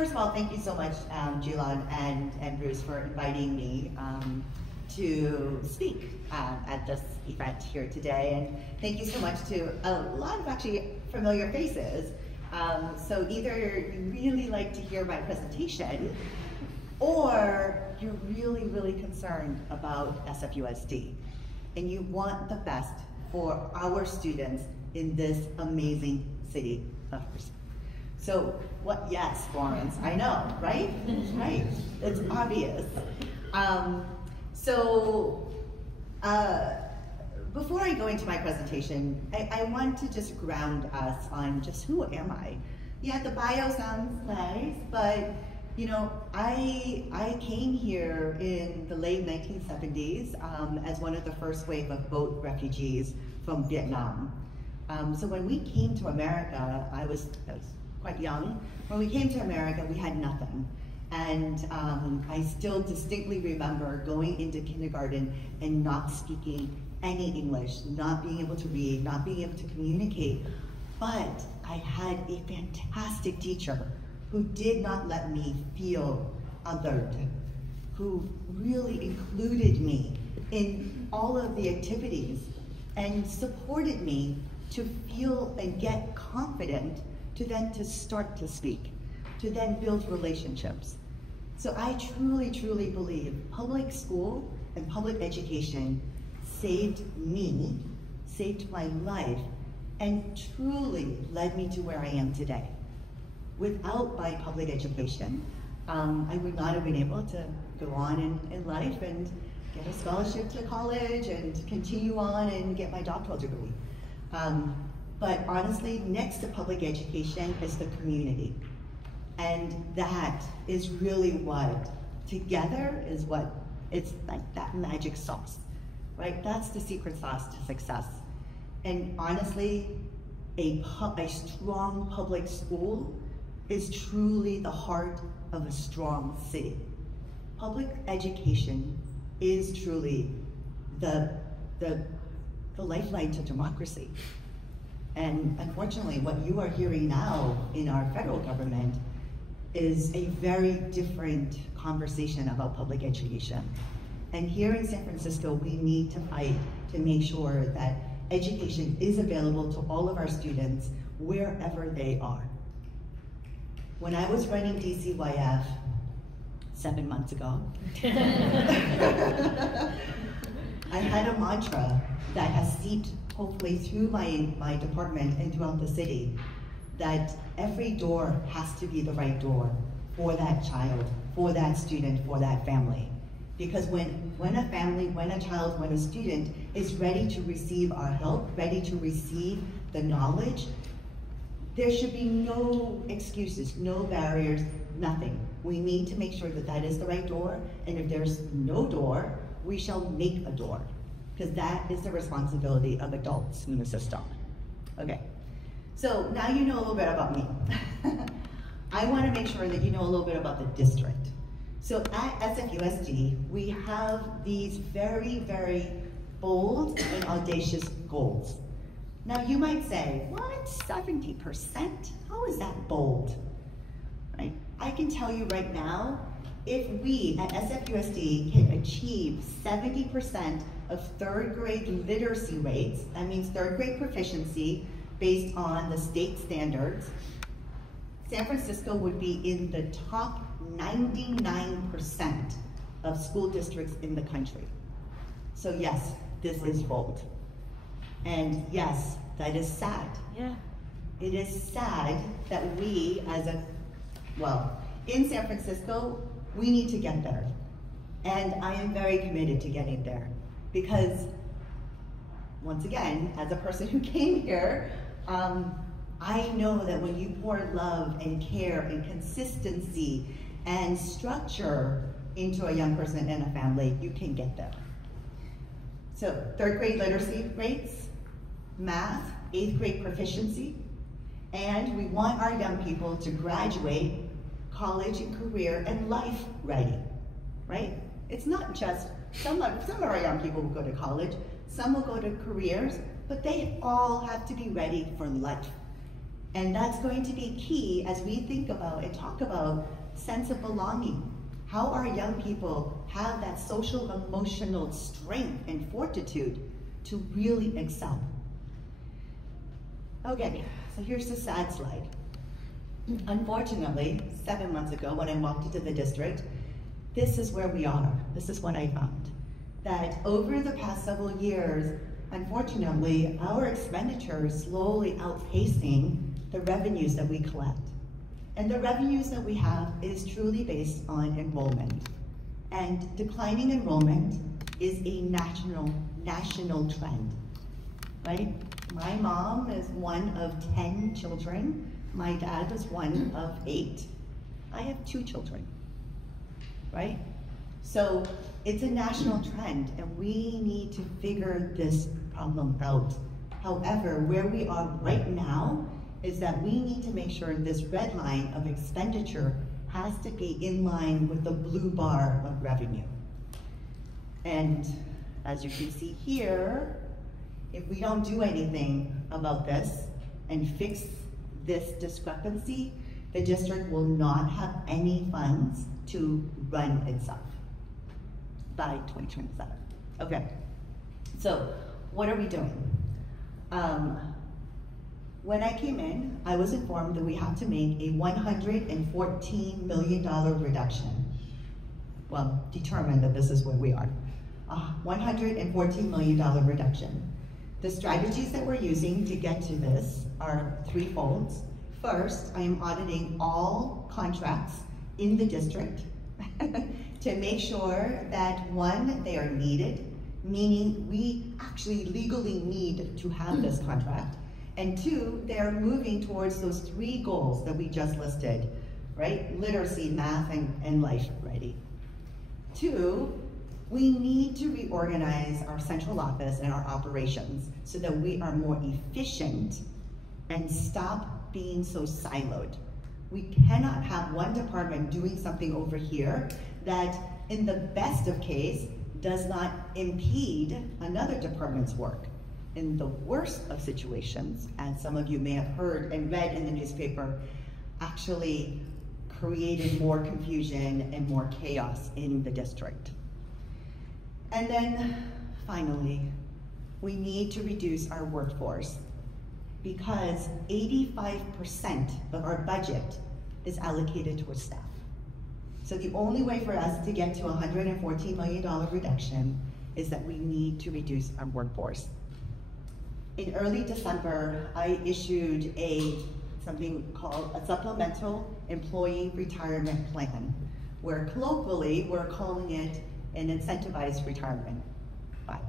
First of all, thank you so much, Jilon and Bruce, for inviting me to speak at this event here today. And thank you so much to a lot of actually familiar faces. So either you really like to hear my presentation, or you're really, really concerned about SFUSD, and you want the best for our students in this amazing city of ours. So what, yes, Florence, I know, right? Right, it's obvious. Before I go into my presentation, I want to just ground us on just who am I? Yeah, the bio sounds nice, but you know, I came here in the late 1970s as one of the first wave of boat refugees from Vietnam. So when we came to America, I was quite young. When we came to America, we had nothing. And I still distinctly remember going into kindergarten and not speaking any English, not being able to read, not being able to communicate. But I had a fantastic teacher who did not let me feel othered, who really included me in all of the activities and supported me to feel and get confident to then to start to speak, to then build relationships. So I truly, truly believe public school and public education saved me, saved my life, and truly led me to where I am today. Without my public education, I would not have been able to go on in life and get a scholarship to college and continue on and get my doctoral degree. But honestly, next to public education is the community. And that is really what, together is what, it's like that magic sauce, right? That's the secret sauce to success. And honestly, a strong public school is truly the heart of a strong city. Public education is truly the lifeline to democracy. And unfortunately, what you are hearing now in our federal government is a very different conversation about public education. And here in San Francisco, we need to fight to make sure that education is available to all of our students wherever they are. When I was running DCYF 7 months ago, I had a mantra that has seeped hopefully through my department and throughout the city, that every door has to be the right door for that child, for that student, for that family. Because when a family, when a child, when a student is ready to receive our help, ready to receive the knowledge, there should be no excuses, no barriers, nothing. We need to make sure that that is the right door, and if there's no door, we shall make a door, because that is the responsibility of adults in the system. Okay, so now you know a little bit about me. I want to make sure that you know a little bit about the district. So at SFUSD, we have these very, very bold and audacious goals. Now you might say, what, 70%? How is that bold? Right? I can tell you right now, if we at SFUSD can achieve 70% of third grade literacy rates, that means third grade proficiency based on the state standards, San Francisco would be in the top 99% of school districts in the country. So yes, this is bold. And yes, that is sad. Yeah. It is sad that we in San Francisco, we need to get there. And I am very committed to getting there because, once again, as a person who came here, I know that when you pour love and care and consistency and structure into a young person and a family, you can get there. So third grade literacy rates, math, 8th grade proficiency, and we want our young people to graduate college and career and life ready, right? It's not just, some of our young people will go to college, some will go to careers, but they all have to be ready for life. And that's going to be key as we think about and talk about sense of belonging. How our young people have that social emotional strength and fortitude to really excel. Okay, so here's the sad slide. Unfortunately, 7 months ago when I walked into the district, this is where we are. This is what I found. That over the past several years, unfortunately, our expenditure is slowly outpacing the revenues that we collect. And the revenues that we have is truly based on enrollment. And declining enrollment is a national trend, right? My mom is one of 10 children. My dad was one of 8. I have 2 children, right? So it's a national trend, and we need to figure this problem out. However, where we are right now is that we need to make sure this red line of expenditure has to be in line with the blue bar of revenue. And as you can see here, if we don't do anything about this and fix this discrepancy, the district will not have any funds to run itself by 2027. Okay, so what are we doing? When I came in, I was informed that we have to make a $114 million reduction. Well, determined that this is where we are. $114 million reduction. The strategies that we're using to get to this are threefold. First, I am auditing all contracts in the district to make sure that, one, they are needed, meaning we actually legally need to have this contract, and 2, they're moving towards those 3 goals that we just listed, right? Literacy, math, and life ready. 2, we need to reorganize our central office and our operations so that we are more efficient and stop being so siloed. We cannot have one department doing something over here that, in the best of case, does not impede another department's work. In the worst of situations, as some of you may have heard and read in the newspaper, actually created more confusion and more chaos in the district. And then, finally, we need to reduce our workforce because 85% of our budget is allocated towards staff. So the only way for us to get to a $114 million reduction is that we need to reduce our workforce. In early December, I issued something called a supplemental employee retirement plan, where colloquially we're calling it an incentivized retirement fund.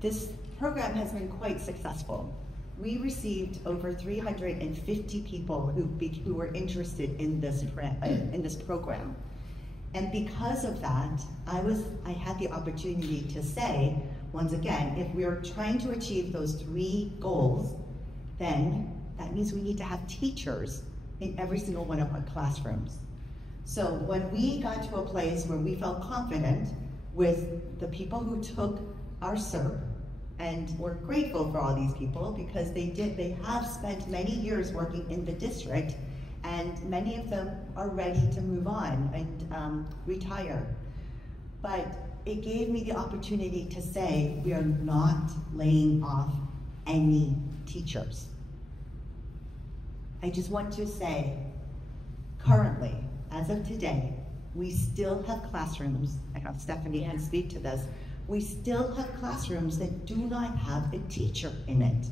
This program has been quite successful. We received over 350 people who were interested in this program. And because of that, I had the opportunity to say, once again, if we're trying to achieve those 3 goals, then that means we need to have teachers in every single one of our classrooms. So when we got to a place where we felt confident with the people who took our CERP, and we're grateful for all these people because they have spent many years working in the district, and many of them are ready to move on and retire. But it gave me the opportunity to say, we are not laying off any teachers. I just want to say, currently, as of today, we still have classrooms, I have Stephanie can speak to this, we still have classrooms that do not have a teacher in it.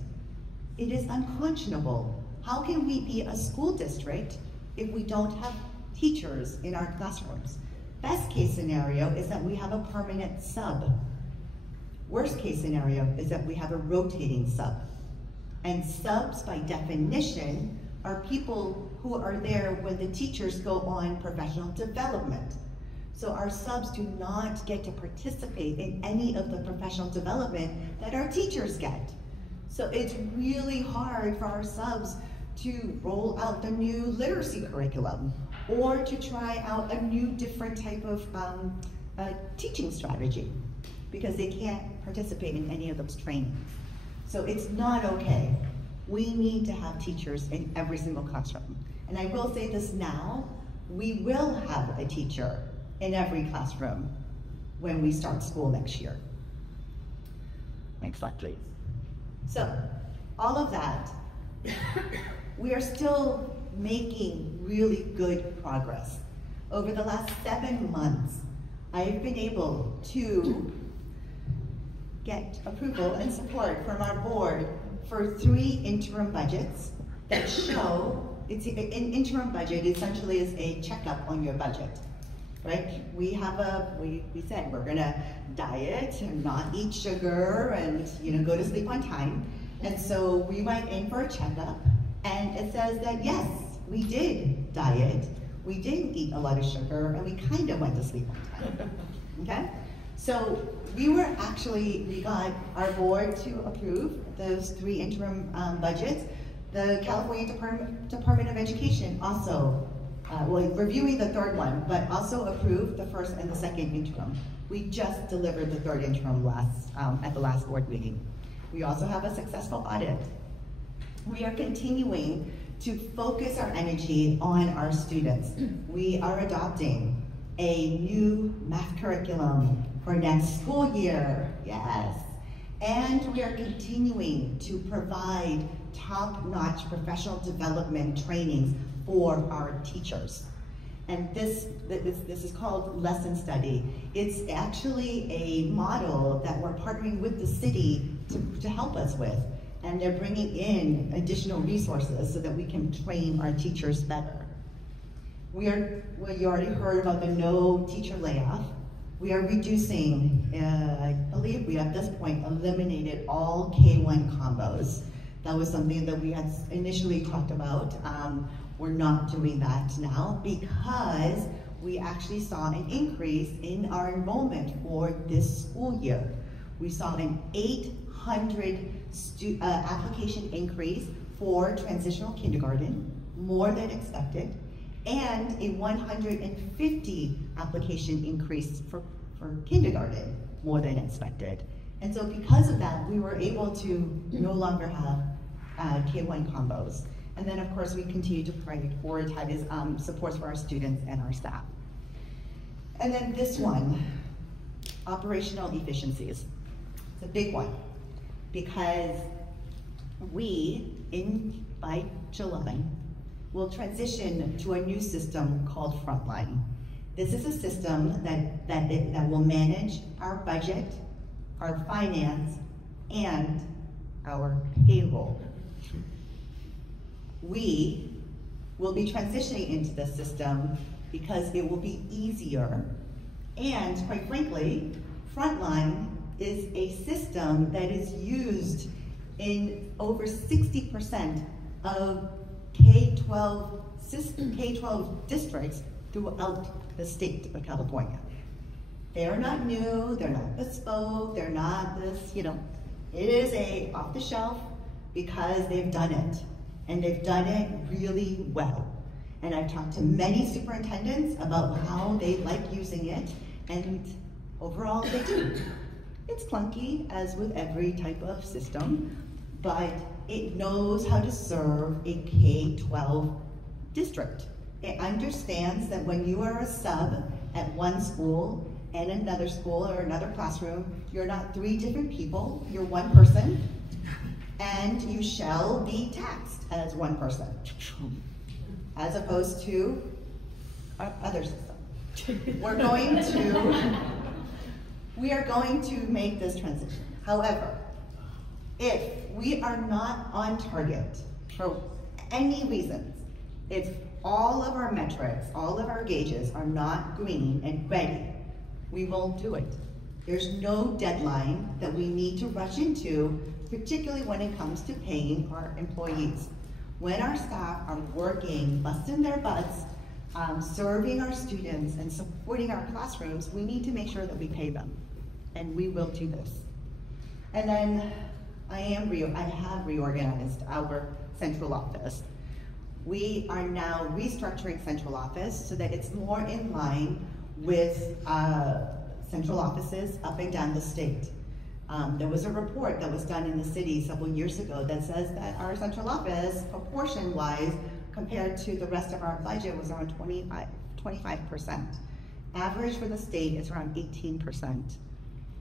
It is unconscionable. How can we be a school district if we don't have teachers in our classrooms? Best case scenario is that we have a permanent sub. Worst case scenario is that we have a rotating sub. And subs, by definition, are people who are there when the teachers go on professional development. So our subs do not get to participate in any of the professional development that our teachers get. So it's really hard for our subs to roll out the new literacy curriculum or to try out a new different type of teaching strategy because they can't participate in any of those trainings. So it's not okay. We need to have teachers in every single classroom. And I will say this now, we will have a teacher in every classroom when we start school next year. Next slide, please. So, all of that, we are still making really good progress. Over the last 7 months, I've been able to get approval and support from our board for 3 interim budgets that show, an interim budget essentially is a checkup on your budget, right? We said we're gonna diet and not eat sugar and go to sleep on time. And so we went in for a checkup and it says that yes, we did diet, we didn't eat a lot of sugar, and we kind of went to sleep on time, okay? So we got our board to approve those 3 interim budgets. The California Department of Education also, reviewing the 3rd one, but also approved the 1st and the 2nd interim. We just delivered the 3rd interim at the last board meeting. We also have a successful audit. We are continuing to focus our energy on our students. We are adopting a new math curriculum for next school year, yes. And we are continuing to provide top-notch professional development trainings for our teachers. And this is called Lesson Study. It's actually a model that we're partnering with the city to help us with. And they're bringing in additional resources so that we can train our teachers better. You already heard about the no teacher layoff. We are reducing, I believe we at this point eliminated all K-1 combos. That was something that we had initially talked about. We're not doing that now because we actually saw an increase in our enrollment for this school year. We saw an 800 application increase for transitional kindergarten, more than expected, and a 150 application increase for kindergarten, more than expected. And so because of that, we were able to no longer have K-1 combos. And then of course we continue to prioritize supports for our students and our staff. And then this one, operational efficiencies. It's a big one because by July, will transition to a new system called Frontline. This is a system that will manage our budget, our finance, and our payroll. We will be transitioning into this system because it will be easier, and quite frankly, Frontline is a system that is used in over 60% of K-12 districts throughout the state of California. They are not new, they're not bespoke, they're not this, it is a off the shelf because they've done it, and they've done it really well. And I've talked to many superintendents about how they like using it, and overall they do. It's clunky, as with every type of system, but it knows how to serve a K-12 district. It understands that when you are a sub at one school and another school or another classroom, you're not 3 different people, you're one person, and you shall be taxed as one person, as opposed to our other system. We are going to make this transition. However, if we are not on target for any reasons, if all of our metrics, all of our gauges are not green and ready, we won't do it. There's no deadline that we need to rush into, particularly when it comes to paying our employees. When our staff are working, busting their butts, serving our students and supporting our classrooms, we need to make sure that we pay them. And we will do this. And then I have reorganized our central office. We are now restructuring central office so that it's more in line with central offices up and down the state. There was a report that was done in the city several years ago that says that our central office, proportion-wise, compared to the rest of our budget, was around 25%. Average for the state is around 18%.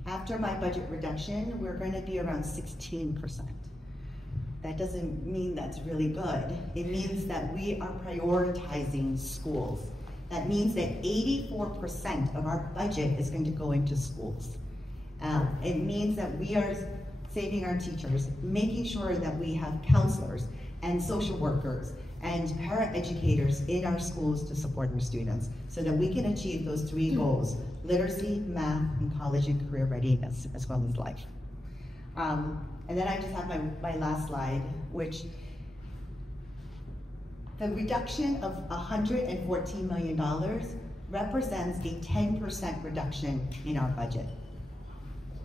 After my budget reduction, we're going to be around 16%. That doesn't mean that's really good. It means that we are prioritizing schools. That means that 84% of our budget is going to go into schools. It means that we are saving our teachers, making sure that we have counselors and social workers and paraeducators in our schools to support our students so that we can achieve those 3 goals: literacy, math, and college and career readiness, as well as life. And then I just have my last slide, which the reduction of $114 million represents a 10% reduction in our budget.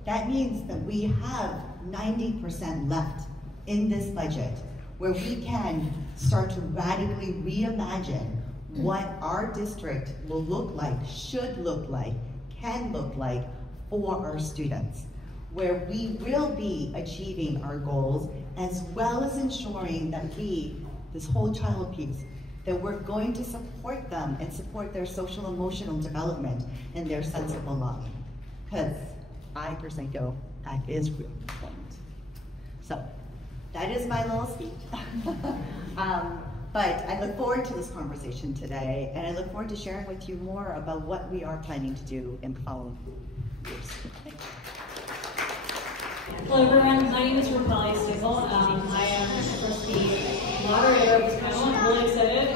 That means that we have 90% left in this budget where we can start to radically reimagine what our district will look like, should look like, can look like for our students, where we will be achieving our goals as well as ensuring that this whole child piece, that we're going to support them and support their social emotional development and their sense of belonging. Because I personally feel that is really important. So that is my little speech. But I look forward to this conversation today, and I look forward to sharing with you more about what we are planning to do in the following years. Hello everyone, my name is Rapali Stiegel. I am, of course, the moderator of this panel. I'm really excited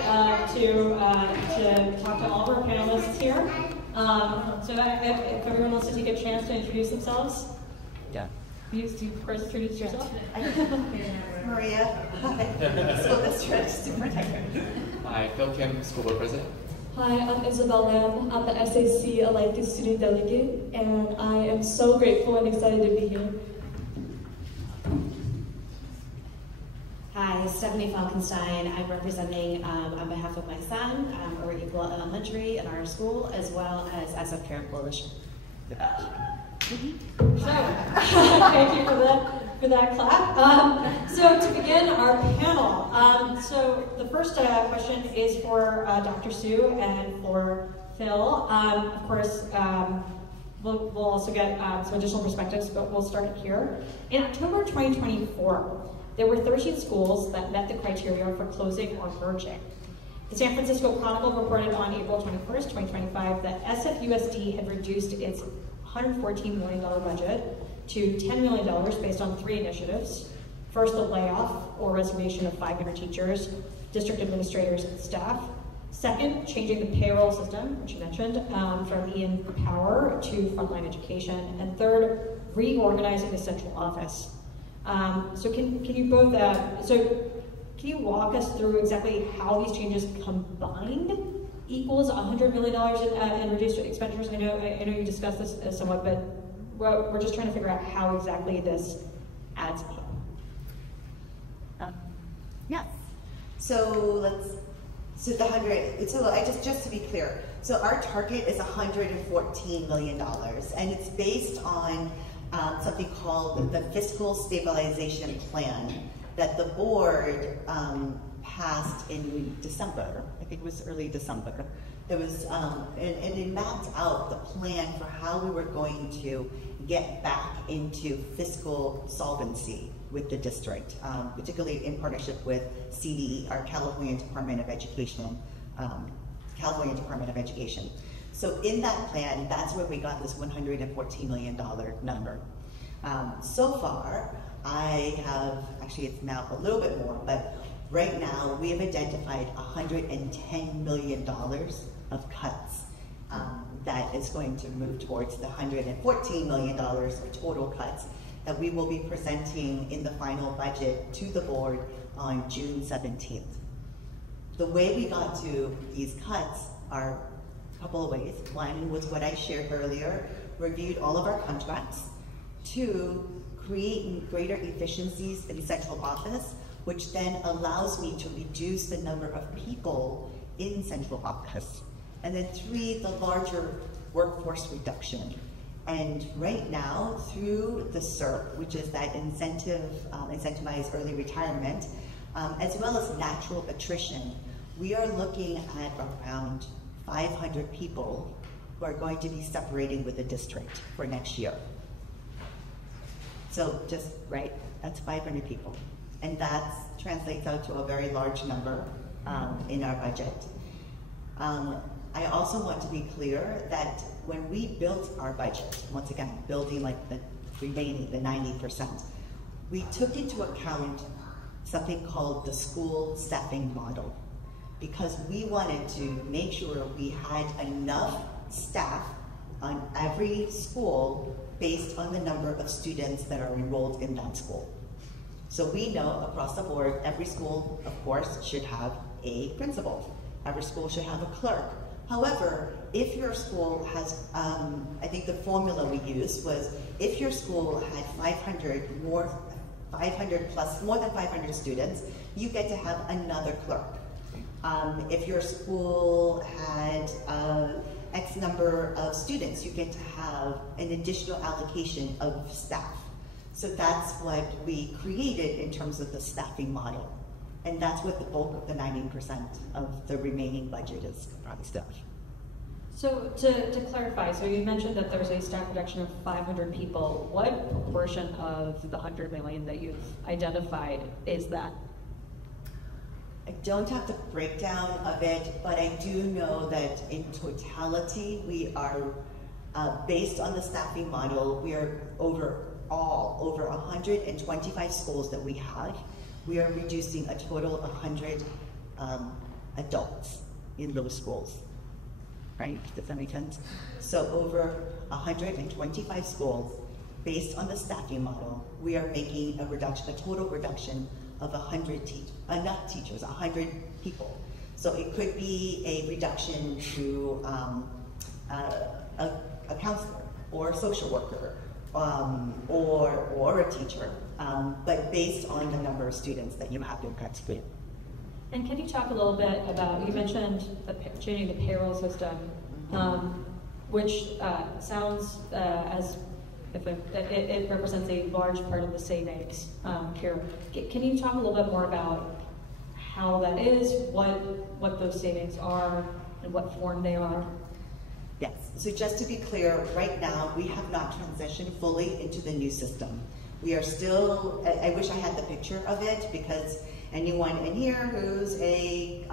to talk to all of our panelists here. So if everyone wants to take a chance to introduce themselves. Yeah. You first introduce yourself. Maria, School District Superintendent. Hi, Phil Kim, School Board President. Hi, I'm Isabel Lam. I'm the SAC Elected Student Delegate, and I am so grateful and excited to be here. Hi, Stephanie Falkenstein. I'm representing on behalf of my son, over Equal Elementary in our school, as well as SF Parent Coalition. Thank you for that clap. So to begin our panel, so the first question is for Dr. Sue and for Phil. Of course, we'll also get some additional perspectives, but we'll start here. In October 2024, there were 13 schools that met the criteria for closing or merging. The San Francisco Chronicle reported on April 21st, 2025, that SFUSD had reduced its $114 million budget to $10 million based on 3 initiatives. First, the layoff or resignation of 500 teachers, district administrators, and staff. Second, changing the payroll system, which you mentioned, from Ian Power to frontline education. And third, reorganizing the central office. So can you both, can you walk us through exactly how these changes combined equals $100 million in reduced expenditures? I know you discussed this somewhat, but we're just trying to figure out how exactly this adds up. Yes. So just to be clear, so our target is $114 million, and it's based on something called the Fiscal Stabilization Plan that the board passed in December. I think it was early December. There was, and it mapped out the plan for how we were going to get back into fiscal solvency with the district, particularly in partnership with CDE, our California Department of Education. So in that plan, that's where we got this $114 million number. So far, I have, actually it's now a little bit more, but right now we have identified $110 million of cuts that is going to move towards the $114 million of total cuts that we will be presenting in the final budget to the board on June 17th. The way we got to these cuts are a couple of ways. One was what I shared earlier, reviewed all of our contracts. 2, creating greater efficiencies in central office, which then allows me to reduce the number of people in central office. And then 3, the larger workforce reduction. And right now, through the SERP, which is that incentivized early retirement, as well as natural attrition, we are looking at around 500 people who are going to be separating with the district for next year. So just, right, that's 500 people. And that translates out to a very large number in our budget. I also want to be clear that when we built our budget, once again, building like the remaining, the 90%, we took into account something called the school staffing model, because we wanted to make sure we had enough staff on every school based on the number of students that are enrolled in that school. So we know across the board, every school, of course, should have a principal. Every school should have a clerk. However, if your school has, I think the formula we used was, if your school had more than 500 students, you get to have another clerk. If your school had X number of students, you get to have an additional allocation of staff. So that's what we created in terms of the staffing model. And that's what the bulk of the 90% of the remaining budget is comprised of. So to clarify, so you mentioned that there's a staff reduction of 500 people. What proportion of the 100 million that you've identified is that? I don't have the breakdown of it, but I do know that in totality, we are, based on the staffing model, we are over 125 schools that we have. We are reducing a total of 100 adults in those schools, right? Does that make sense? So over 125 schools, based on the staffing model, we are making a total reduction of 100 people. So it could be a reduction to a counselor or a social worker or a teacher, but based on the number of students that you have in that school. And can you talk a little bit about, you mentioned changing the payroll system, which sounds as if it represents a large part of the savings here. Can you talk a little bit more about how that is, what those savings are, and what form they are? Yes, so just to be clear, right now we have not transitioned fully into the new system. We are still, I wish I had the picture of it, because anyone in here who's a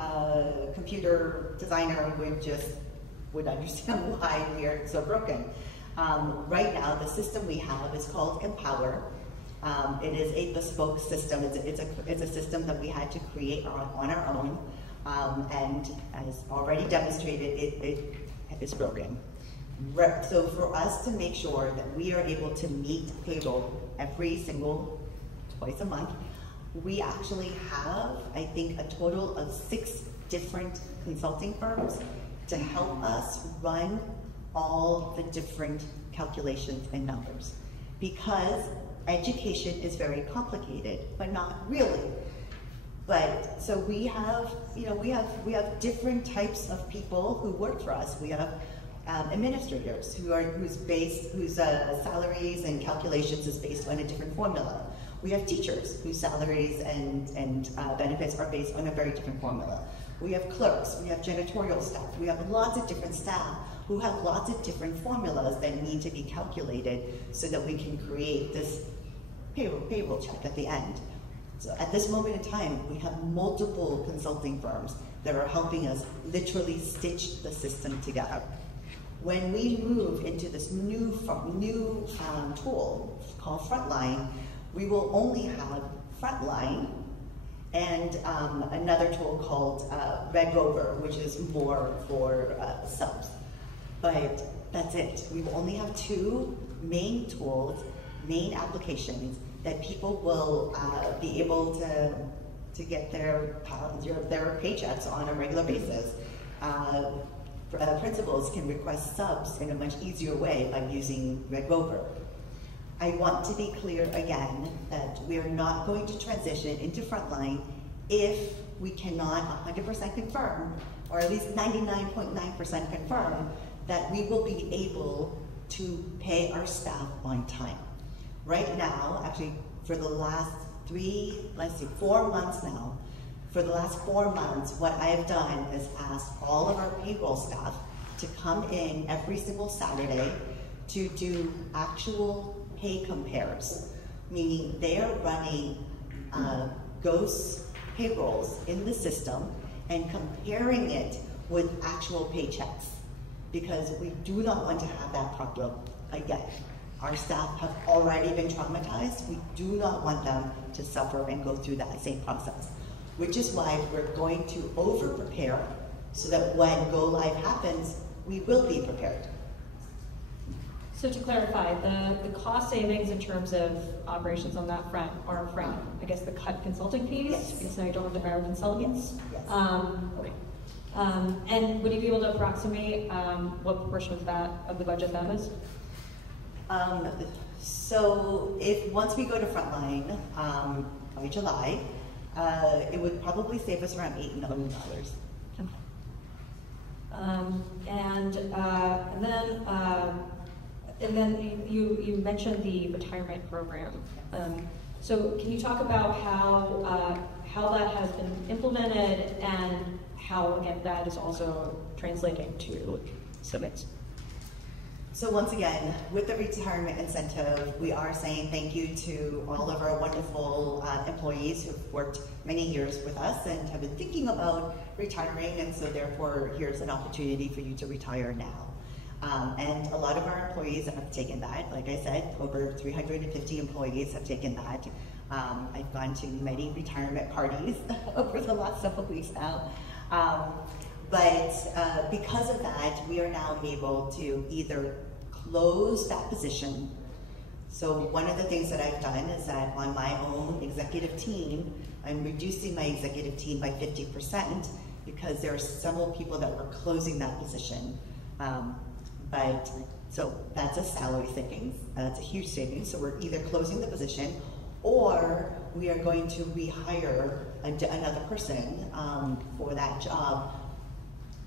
computer designer would understand why we are so broken. Right now, the system we have is called Empower. It is a bespoke system. It's a system that we had to create on our own, and as already demonstrated, it is broken. So for us to make sure that we are able to meet payroll twice a month, we actually have, I think, a total of 6 different consulting firms to help us run all the different calculations and numbers. Because education is very complicated, but not really. But so we have different types of people who work for us. We have administrators whose salaries and calculations is based on a different formula. We have teachers whose salaries and benefits are based on a very different formula. We have clerks, we have janitorial staff, we have lots of different staff who have lots of different formulas that need to be calculated so that we can create this payroll check at the end. So at this moment in time, we have multiple consulting firms that are helping us literally stitch the system together. When we move into this new tool called Frontline, we will only have Frontline and another tool called Red Rover, which is more for subs. But that's it. We will only have 2 main tools, main applications that people will be able to get their paychecks on a regular basis. Principals can request subs in a much easier way by using Red Rover. I want to be clear again that we are not going to transition into Frontline if we cannot 100% confirm, or at least 99.9% confirm, that we will be able to pay our staff on time. Right now, actually, for the last 4 months now, for the last 4 months, what I've done is ask all of our payroll staff to come in every single Saturday to do actual pay compares, meaning they are running ghost payrolls in the system and comparing it with actual paychecks, because we do not want to have that problem again. Our staff have already been traumatized. We do not want them to suffer and go through that same process, which is why we're going to over-prepare so that when go live happens, we will be prepared. So to clarify, the cost savings in terms of operations on that front are from, I guess, the cut consulting fees, Yes. because now you don't have to hire consultants. Yes. Okay. And would you be able to approximate what proportion of the budget that is? So if once we go to frontline by July, it would probably save us around $8 million. And then you mentioned the retirement program. So can you talk about how that has been implemented and how, again, that is also translating to submits? So once again, with the retirement incentive, we are saying thank you to all of our wonderful employees who've worked many years with us and have been thinking about retiring, and so therefore here's an opportunity for you to retire now. And a lot of our employees have taken that. Like I said, over 350 employees have taken that. I've gone to many retirement parties over the last several weeks now. But because of that, we are now able to either close that position. So one of the things that I've done is that on my own executive team, I'm reducing my executive team by 50% because there are several people that were closing that position. So that's a salary savings. That's a huge savings. So we're either closing the position or we are going to rehire another person for that job,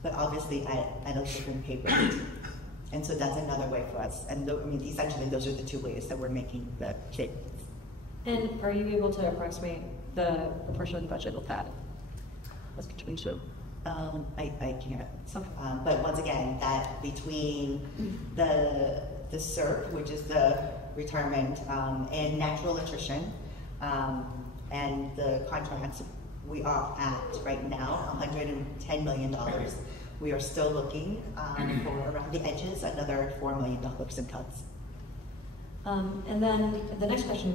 but obviously at a different pay rate. And so that's another way for us. And essentially those are the two ways that we're making the savings. And are you able to approximate the portion of the budget of that? Let's between two. I can't. But once again, that between the CERP, which is the retirement, and natural attrition, and the contracts, we are at right now $110 million. We are still looking for around the edges another $4 million in cuts. And then the next question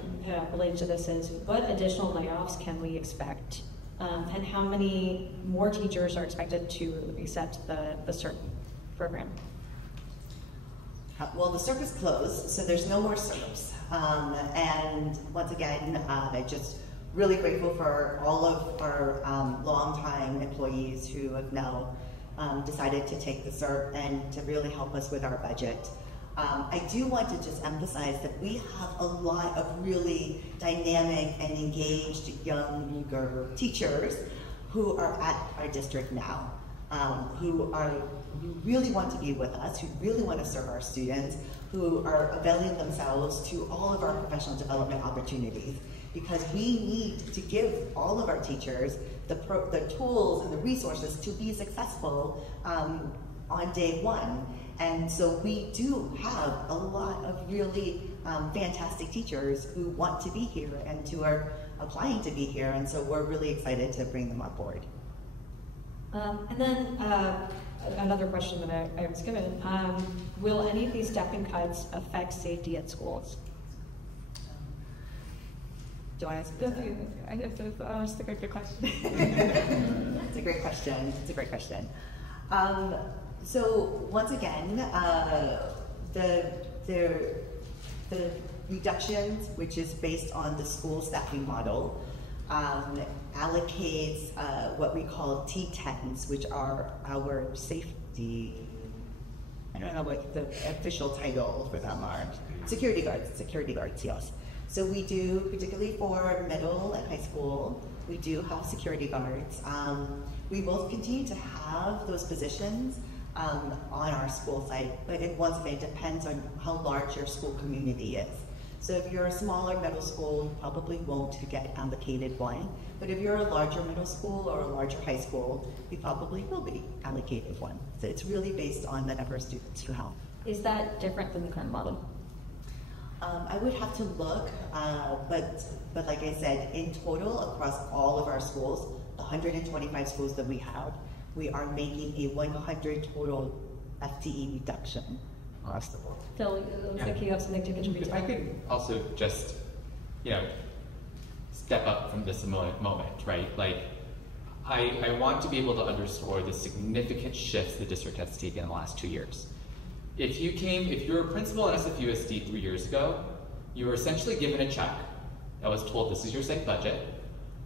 related to this is, what additional layoffs can we expect? And how many more teachers are expected to accept the CERP program? Well, the CERP is closed, so there's no more CERPs. And once again, I'm just really grateful for all of our longtime employees who have now decided to take the CERP and to really help us with our budget. I do want to just emphasize that we have a lot of really dynamic and engaged younger teachers who are at our district now, who really want to be with us, who really want to serve our students, who are availing themselves to all of our professional development opportunities, because we need to give all of our teachers the tools and the resources to be successful on day one. And so we do have a lot of really fantastic teachers who want to be here and who are applying to be here, and so we're really excited to bring them on board. And then another question that I was given, will any of these staffing cuts affect safety at schools? Do I ask that? That's a good question. It's a great question. It's a great question. So once again, the reductions, which is based on the school staffing model, allocates what we call T10s, which are our safety, I don't know what the official title for them are. Security guards, yes. So we do, particularly for middle and high school, we do have security guards. We will continue to have those positions, on our school site, but once again, it depends on how large your school community is. So if you're a smaller middle school, you probably won't get allocated one. But if you're a larger middle school or a larger high school, you probably will be allocated one. So it's really based on the number of students you have. Is that different than the current model? I would have to look, but like I said, in total across all of our schools, the 125 schools that we have, we are making a 100 total FTE reduction across the board. Phil, it looks like you have something to contribute If to. I could also just, step up from this moment, right? Like, I want to be able to underscore the significant shifts the district has taken in the last 2 years. If you're a principal in SFUSD 3 years ago, you were essentially given a check that was told, this is your site budget.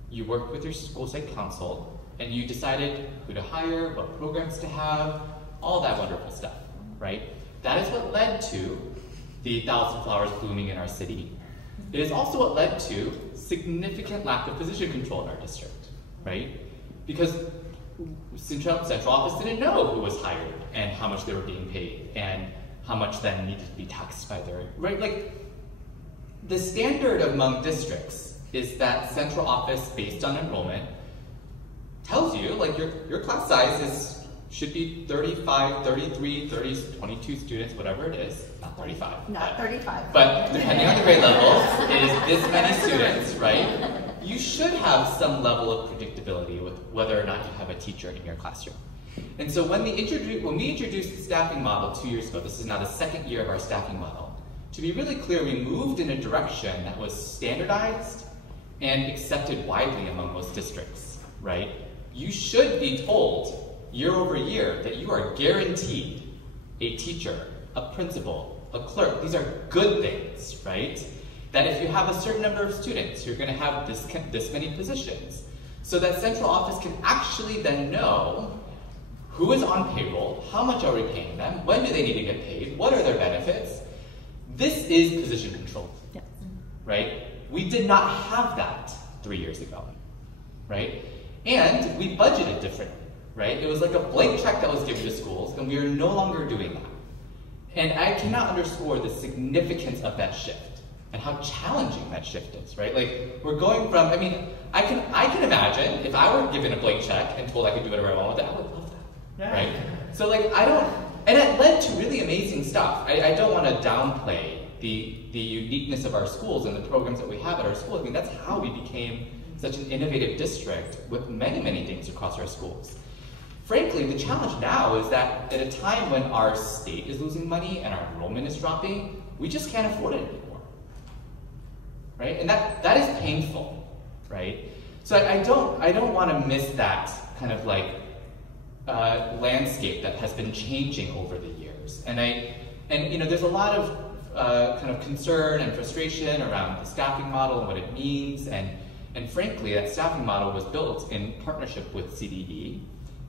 You worked with your school site council, and you decided who to hire, what programs to have, all that wonderful stuff, right? That is what led to the 1,000 flowers blooming in our city. It is also what led to significant lack of position control in our district, right? Because central office didn't know who was hired and how much they were being paid and how much then needed to be taxed by their, right? Like, the standard among districts is that central office based on enrollment tells you, like, your class size should be 35, 33, 30, 22 students, whatever it is. Not 35. Not 35. But depending on the grade levels, it is this many students, right? You should have some level of predictability with whether or not you have a teacher in your classroom. And so when we introduced the staffing model 2 years ago, this is now the second year of our staffing model, to be really clear, we moved in a direction that was standardized and accepted widely among most districts, right? You should be told year over year that you are guaranteed a teacher, a principal, a clerk. These are good things, right? That if you have a certain number of students, you're going to have this many positions. So that central office can actually then know who is on payroll, how much are we paying them, when do they need to get paid, what are their benefits. This is position control, Yes. right? We did not have that 3 years ago, right? And we budgeted differently, right? It was like a blank check that was given to schools, and we are no longer doing that. And I cannot underscore the significance of that shift and how challenging that shift is, right? Like, we're going from, I mean, I can imagine if I were given a blank check and told I could do whatever I want with it, I would love that, right? So like, and it led to really amazing stuff. I don't want to downplay the uniqueness of our schools and the programs that we have at our schools. I mean, that's how we became such an innovative district with many, many things across our schools. Frankly, the challenge now is that at a time when our state is losing money and our enrollment is dropping, we just can't afford it anymore, right? And that is painful, right? So I don't want to miss that kind of like landscape that has been changing over the years. And there's a lot of kind of concern and frustration around the staffing model and what it means. And frankly, that staffing model was built in partnership with CDE.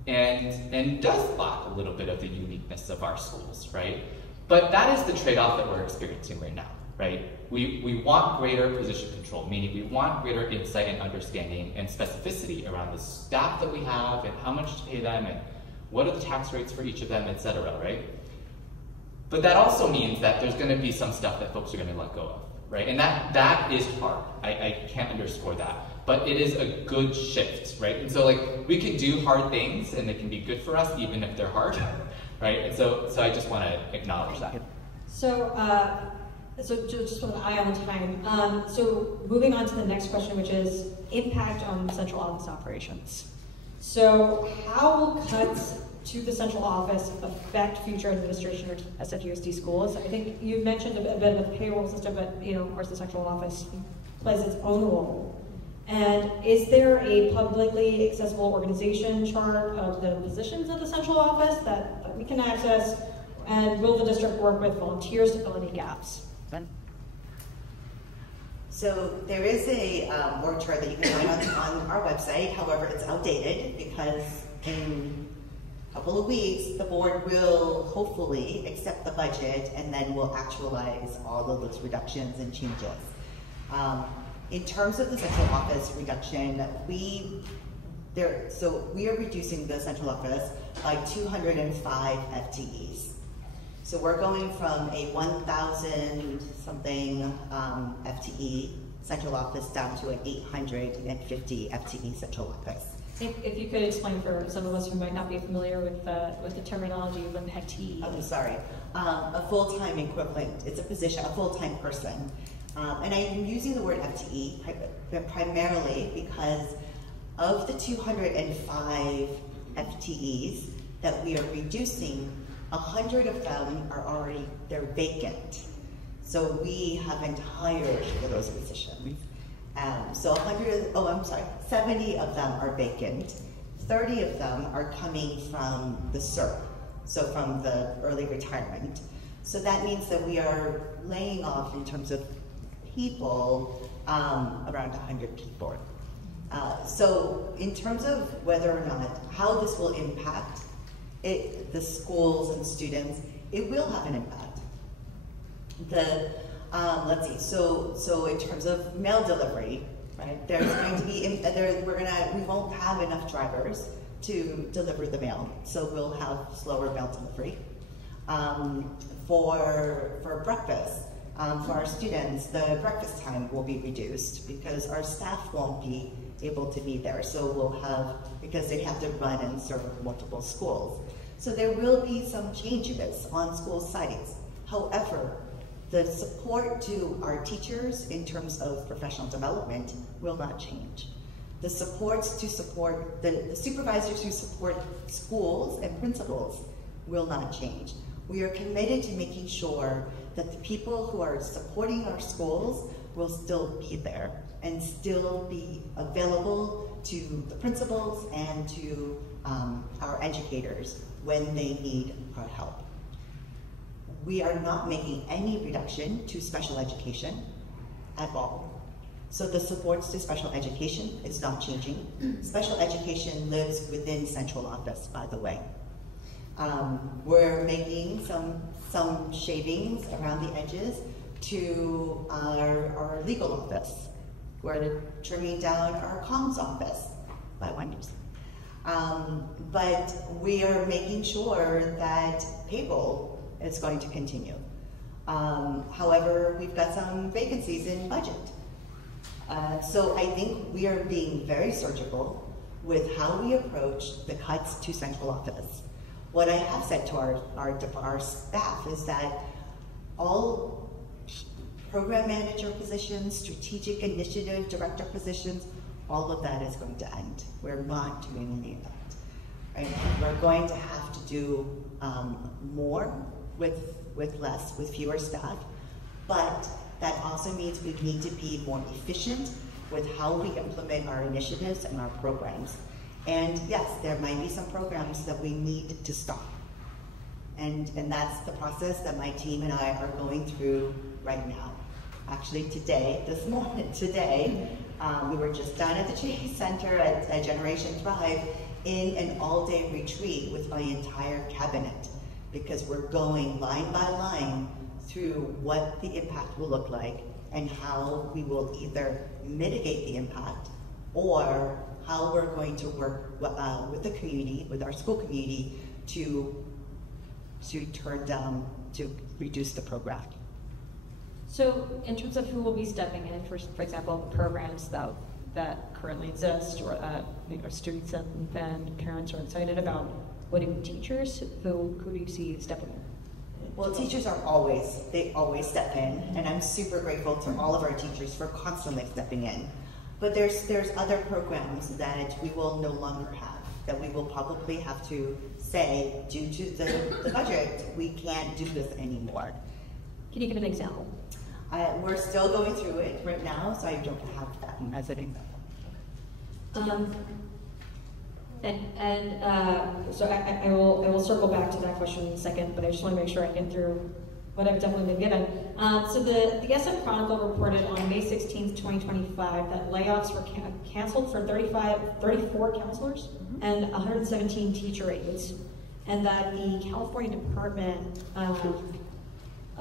And does lack a little bit of the uniqueness of our schools, right? But that is the trade-off that we're experiencing right now, right? We want greater position control, meaning we want greater insight and understanding and specificity around the staff that we have and how much to pay them and what are the tax rates for each of them, et cetera, right? But that also means that there's gonna be some stuff that folks are gonna let go of, right? And that is hard. I can't underscore that. But it is a good shift, right? And so like, we can do hard things and they can be good for us even if they're hard, right? And so I just want to acknowledge that. So just with an eye on time, so moving on to the next question, which is impact on central office operations. So how will cuts to the central office affect future administration of SFUSD schools? I think you mentioned a bit of the payroll system, but of course the central office plays its own role. And is there a publicly accessible organization chart of the positions of the central office that we can access? And will the district work with volunteers to fill any gaps? So there is a org chart that you can find on our website. However, it's outdated because in a couple of weeks, the board will hopefully accept the budget and then will actualize all of those reductions and changes. In terms of the central office reduction, we are reducing the central office by 205 FTEs. So we're going from a 1,000 something FTE central office down to an 850 FTE central office. If you could explain for some of us who might not be familiar with the terminology of an FTE. I'm sorry. A full-time equivalent. It's a position, a full-time person. And I'm using the word FTE primarily because of the 205 FTEs that we are reducing, 100 of them are already, they're vacant. So we haven't hired for those positions. So 70 of them are vacant. 30 of them are coming from the SERP, so from the early retirement. So that means that we are laying off in terms of people, around 100 people. So in terms of whether or not, how this will impact the schools and students, it will have an impact. Let's see, so in terms of mail delivery, right, there's going to be, we won't have enough drivers to deliver the mail, so we'll have slower mail delivery. For breakfast, for our students, the breakfast time will be reduced because our staff won't be able to be there. So we'll have, because they have to run and serve multiple schools. So there will be some changes on school sites. However, the support to our teachers in terms of professional development will not change. The supports to support, the supervisors who support schools and principals will not change. We are committed to making sure that the people who are supporting our schools will still be there and still be available to the principals and to our educators when they need our help. We are not making any reduction to special education at all. So the supports to special education is not changing. Special education lives within central office, by the way. We're making some shavings around the edges to our legal office. We're trimming down our comms office by wonders. But we are making sure that payroll is going to continue. However, we've got some vacancies in budget. So I think we are being very surgical with how we approach the cuts to central office. What I have said to our staff is that all program manager positions, strategic initiative director positions, all of that is going to end. We're not doing any of that. Right? We're going to have to do more with less, with fewer staff, but that also means we need to be more efficient with how we implement our initiatives and our programs. And yes, there might be some programs that we need to stop. And that's the process that my team and I are going through right now. Actually today, we were just down at the Chase Center at Generation Thrive in an all-day retreat with my entire cabinet, because we're going line by line through what the impact will look like and how we will either mitigate the impact or how we're going to work with the community, with our school community, to turn down, to reduce the program. So in terms of who will be stepping in, for example, programs that currently exist, or students and parents are excited about, what do teachers, who do you see stepping in? Well, teachers they always step in, and I'm super grateful to all of our teachers for constantly stepping in. But there's other programs that we will no longer have, that we will probably have to say, due to the budget, we can't do this anymore. Can you give an example? We're still going through it right now, so I don't have that as an example. So I will circle back to that question in a second, but I just want to make sure I get through what I've definitely been given. So the SF Chronicle reported on May 16th, 2025 that layoffs were canceled for 34 counselors and 117 teacher aides, and that the California Department of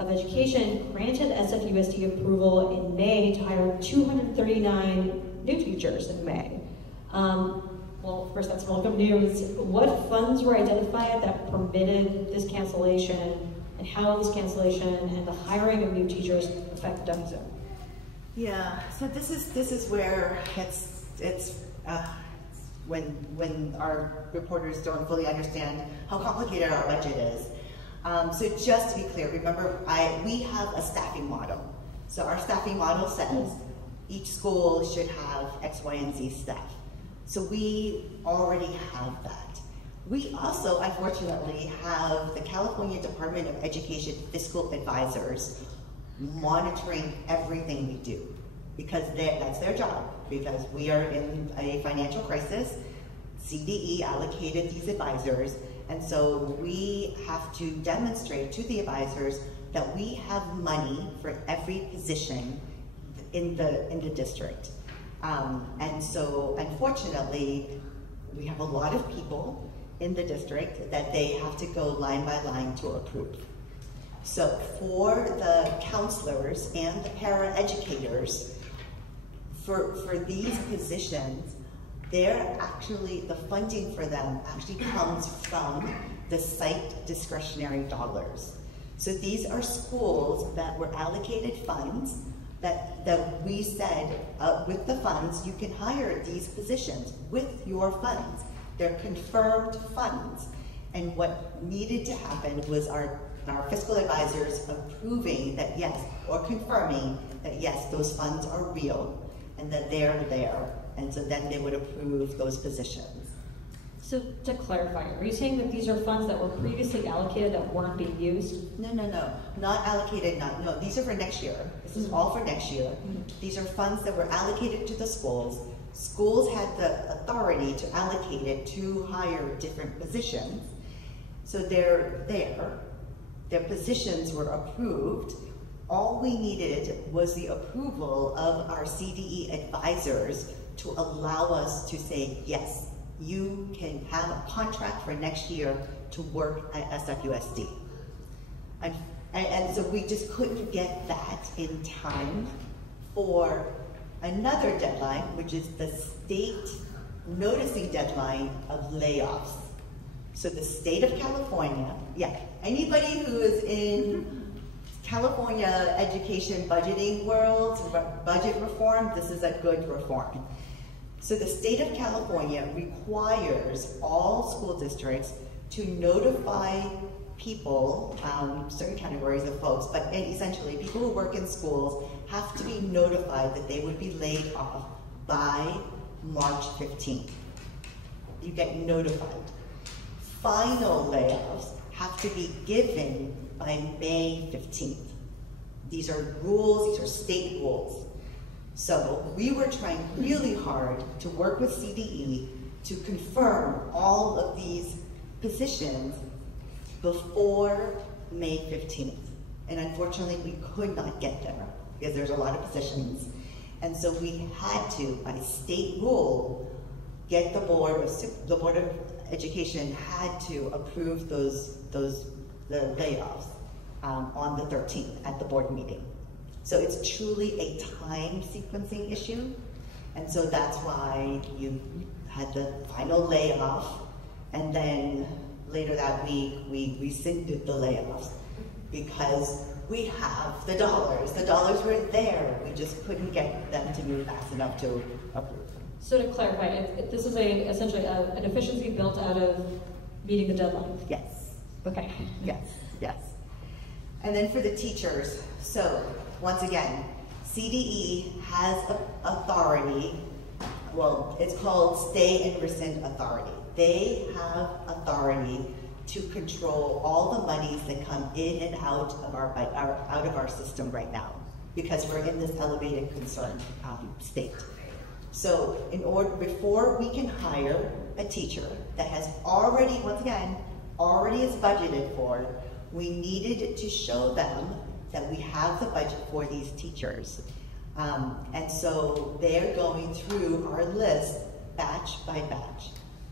Education granted SFUSD approval in May to hire 239 new teachers in May. well, of course that's welcome news. What funds were identified that permitted this cancellation, and how this cancellation and the hiring of new teachers affect DEMSO? Yeah, so this is where it's when our reporters don't fully understand how complicated our budget is. So just to be clear, remember, we have a staffing model. So our staffing model says each school should have X, Y, and Z staff. So we already have that. We also, unfortunately, have the California Department of Education fiscal advisors monitoring everything we do, because that's their job, because we are in a financial crisis. CDE allocated these advisors, and so we have to demonstrate to the advisors that we have money for every position in the district. And so, unfortunately, we have a lot of people in the district that they have to go line by line to approve. So for the counselors and the paraeducators, for these positions, the funding for them actually comes from the site discretionary dollars. So these are schools that were allocated funds that we said, with the funds, you can hire these positions with your funds. They're confirmed funds. And what needed to happen was our fiscal advisors approving that yes, or confirming that yes, those funds are real and that they're there. And so then they would approve those positions. So to clarify, are you saying that these are funds that were previously allocated that weren't being used? No, not allocated, no, these are for next year. This is all for next year. These are funds that were allocated to the schools. Schools had the authority to allocate it to hire different positions. So they're there. Their positions were approved. All we needed was the approval of our CDE advisors to allow us to say, yes, you can have a contract for next year to work at SFUSD. And so we just couldn't get that in time for another deadline, which is the state noticing deadline of layoffs. So the state of California, anybody who is in California education budgeting world, budget reform, this is a good reform. So the state of California requires all school districts to notify people, certain categories of folks, but essentially people who work in schools have to be notified that they would be laid off by March 15th. You get notified. Final layoffs have to be given by May 15th. These are rules, these are state rules. So we were trying really hard to work with CDE to confirm all of these positions before May 15th. And unfortunately, we could not get there because there's a lot of positions. And so we had to, by state rule, get the Board of Education had to approve the layoffs on the 13th at the board meeting. So it's truly a time sequencing issue. And so that's why you had the final layoff, and then later that week we rescinded the layoffs because we have the dollars. The dollars were there. We just couldn't get them to move fast enough to approve. So to clarify, this is essentially a deficiency built out of meeting the deadline? Yes. Okay. Yes. And then for the teachers, so once again, CDE has authority, well, it's called stay and rescind authority. They have authority to control all the monies that come in and out of our system right now, because we're in this elevated concern state. So before we can hire a teacher that has already, once again, already is budgeted for, we needed to show them that we have the budget for these teachers. And so they're going through our list batch by batch.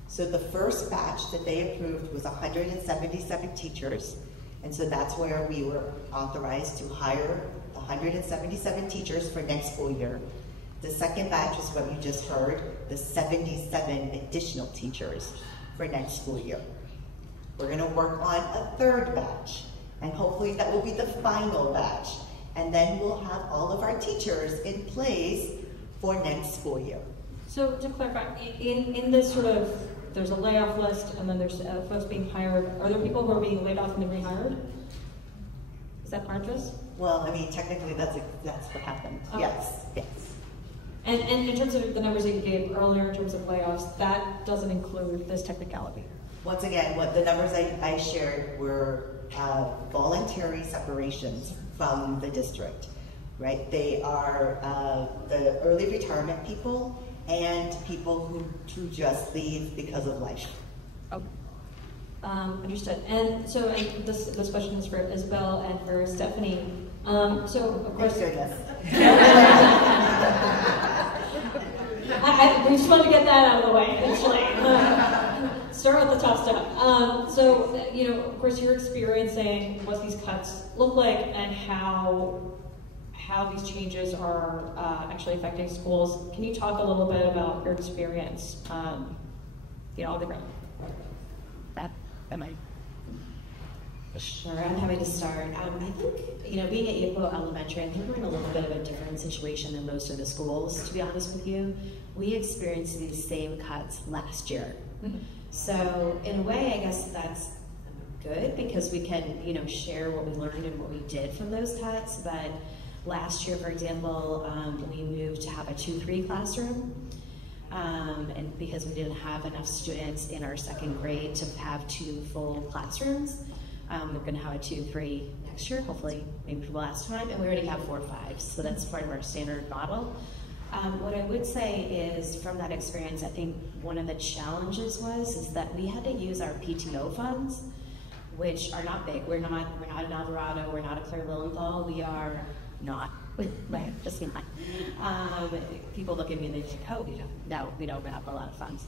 So the first batch that they approved was 177 teachers. And so that's where we were authorized to hire 177 teachers for next school year. The second batch is what you just heard, the 77 additional teachers for next school year. We're gonna work on a third batch, and hopefully that will be the final batch. And then we'll have all of our teachers in place for next school year. So to clarify, in this sort of, there's a layoff list and then there's folks being hired. Are there people who are being laid off and then rehired? Is that part of this? Well, I mean, technically that's what happened. Oh. Yes, yes. And in terms of the numbers that you gave earlier in terms of layoffs, that doesn't include this technicality. Once again, what the numbers I shared were voluntary separations from the district, right? They are the early retirement people and people who just leave because of life. Okay. Understood. And so this question is for Isabel and for Stephanie. So of course, we just wanted to get that out of the way initially. Start with the tough stuff. So, you know, of course, you're experiencing what these cuts look like and how these changes are actually affecting schools. Can you talk a little bit about your experience, you know, on the ground? Sure, I'm happy to start. I think, you know, being at Equitable Elementary, I think we're in a little bit of a different situation than most of the schools, to be honest with you. We experienced these same cuts last year. Mm-hmm. So in a way, I guess that's good because we can, you know, share what we learned and what we did from those cuts. But last year, for example, we moved to have a 2-3 classroom. And because we didn't have enough students in our second grade to have 2 full classrooms, we're going to have a 2-3 next year, hopefully, maybe for the last time, and we already have 4-5, so that's part of our standard model. What I would say is, from that experience, I think one of the challenges is that we had to use our PTO funds, which are not big. We're not an Alvarado, we're not a Claire Lilienthal, we are not. Right, just be mine. People look at me and they think, oh, no, we don't have a lot of funds.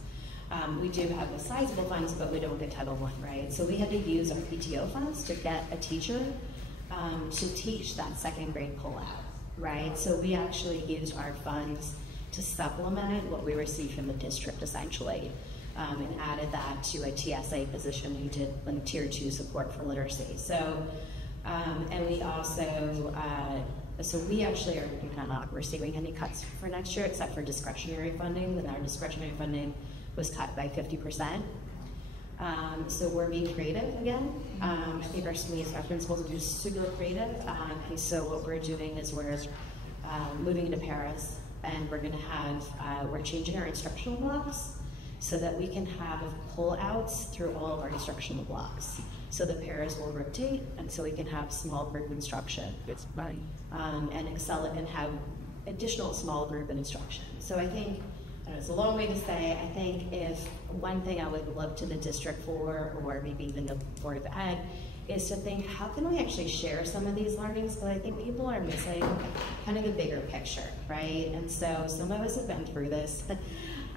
We do have the sizable funds, but we don't get Title I, right? So we had to use our PTO funds to get a teacher to teach that second grade pullout, right? So we actually used our funds to supplement what we received from the district, essentially, and added that to a TSA position. We did like Tier 2 support for literacy. So, and we also, so we actually are not receiving any cuts for next year except for discretionary funding, and our discretionary funding was cut by 50%. So we're being creative again. I think our principals are just super creative. So what we're doing is we're moving into Paris, and we're gonna have, we're changing our instructional blocks so that we can have pull-outs through all of our instructional blocks. So the pairs will rotate, and so we can have small group instruction. It's fine. And excel it and have additional small group instruction. So I think, it's a long way to say, I think if one thing I would look to the district for, or maybe even the Board of Ed, is to think, how can we actually share some of these learnings? But I think people are missing kind of the bigger picture, right? And so some of us have been through this.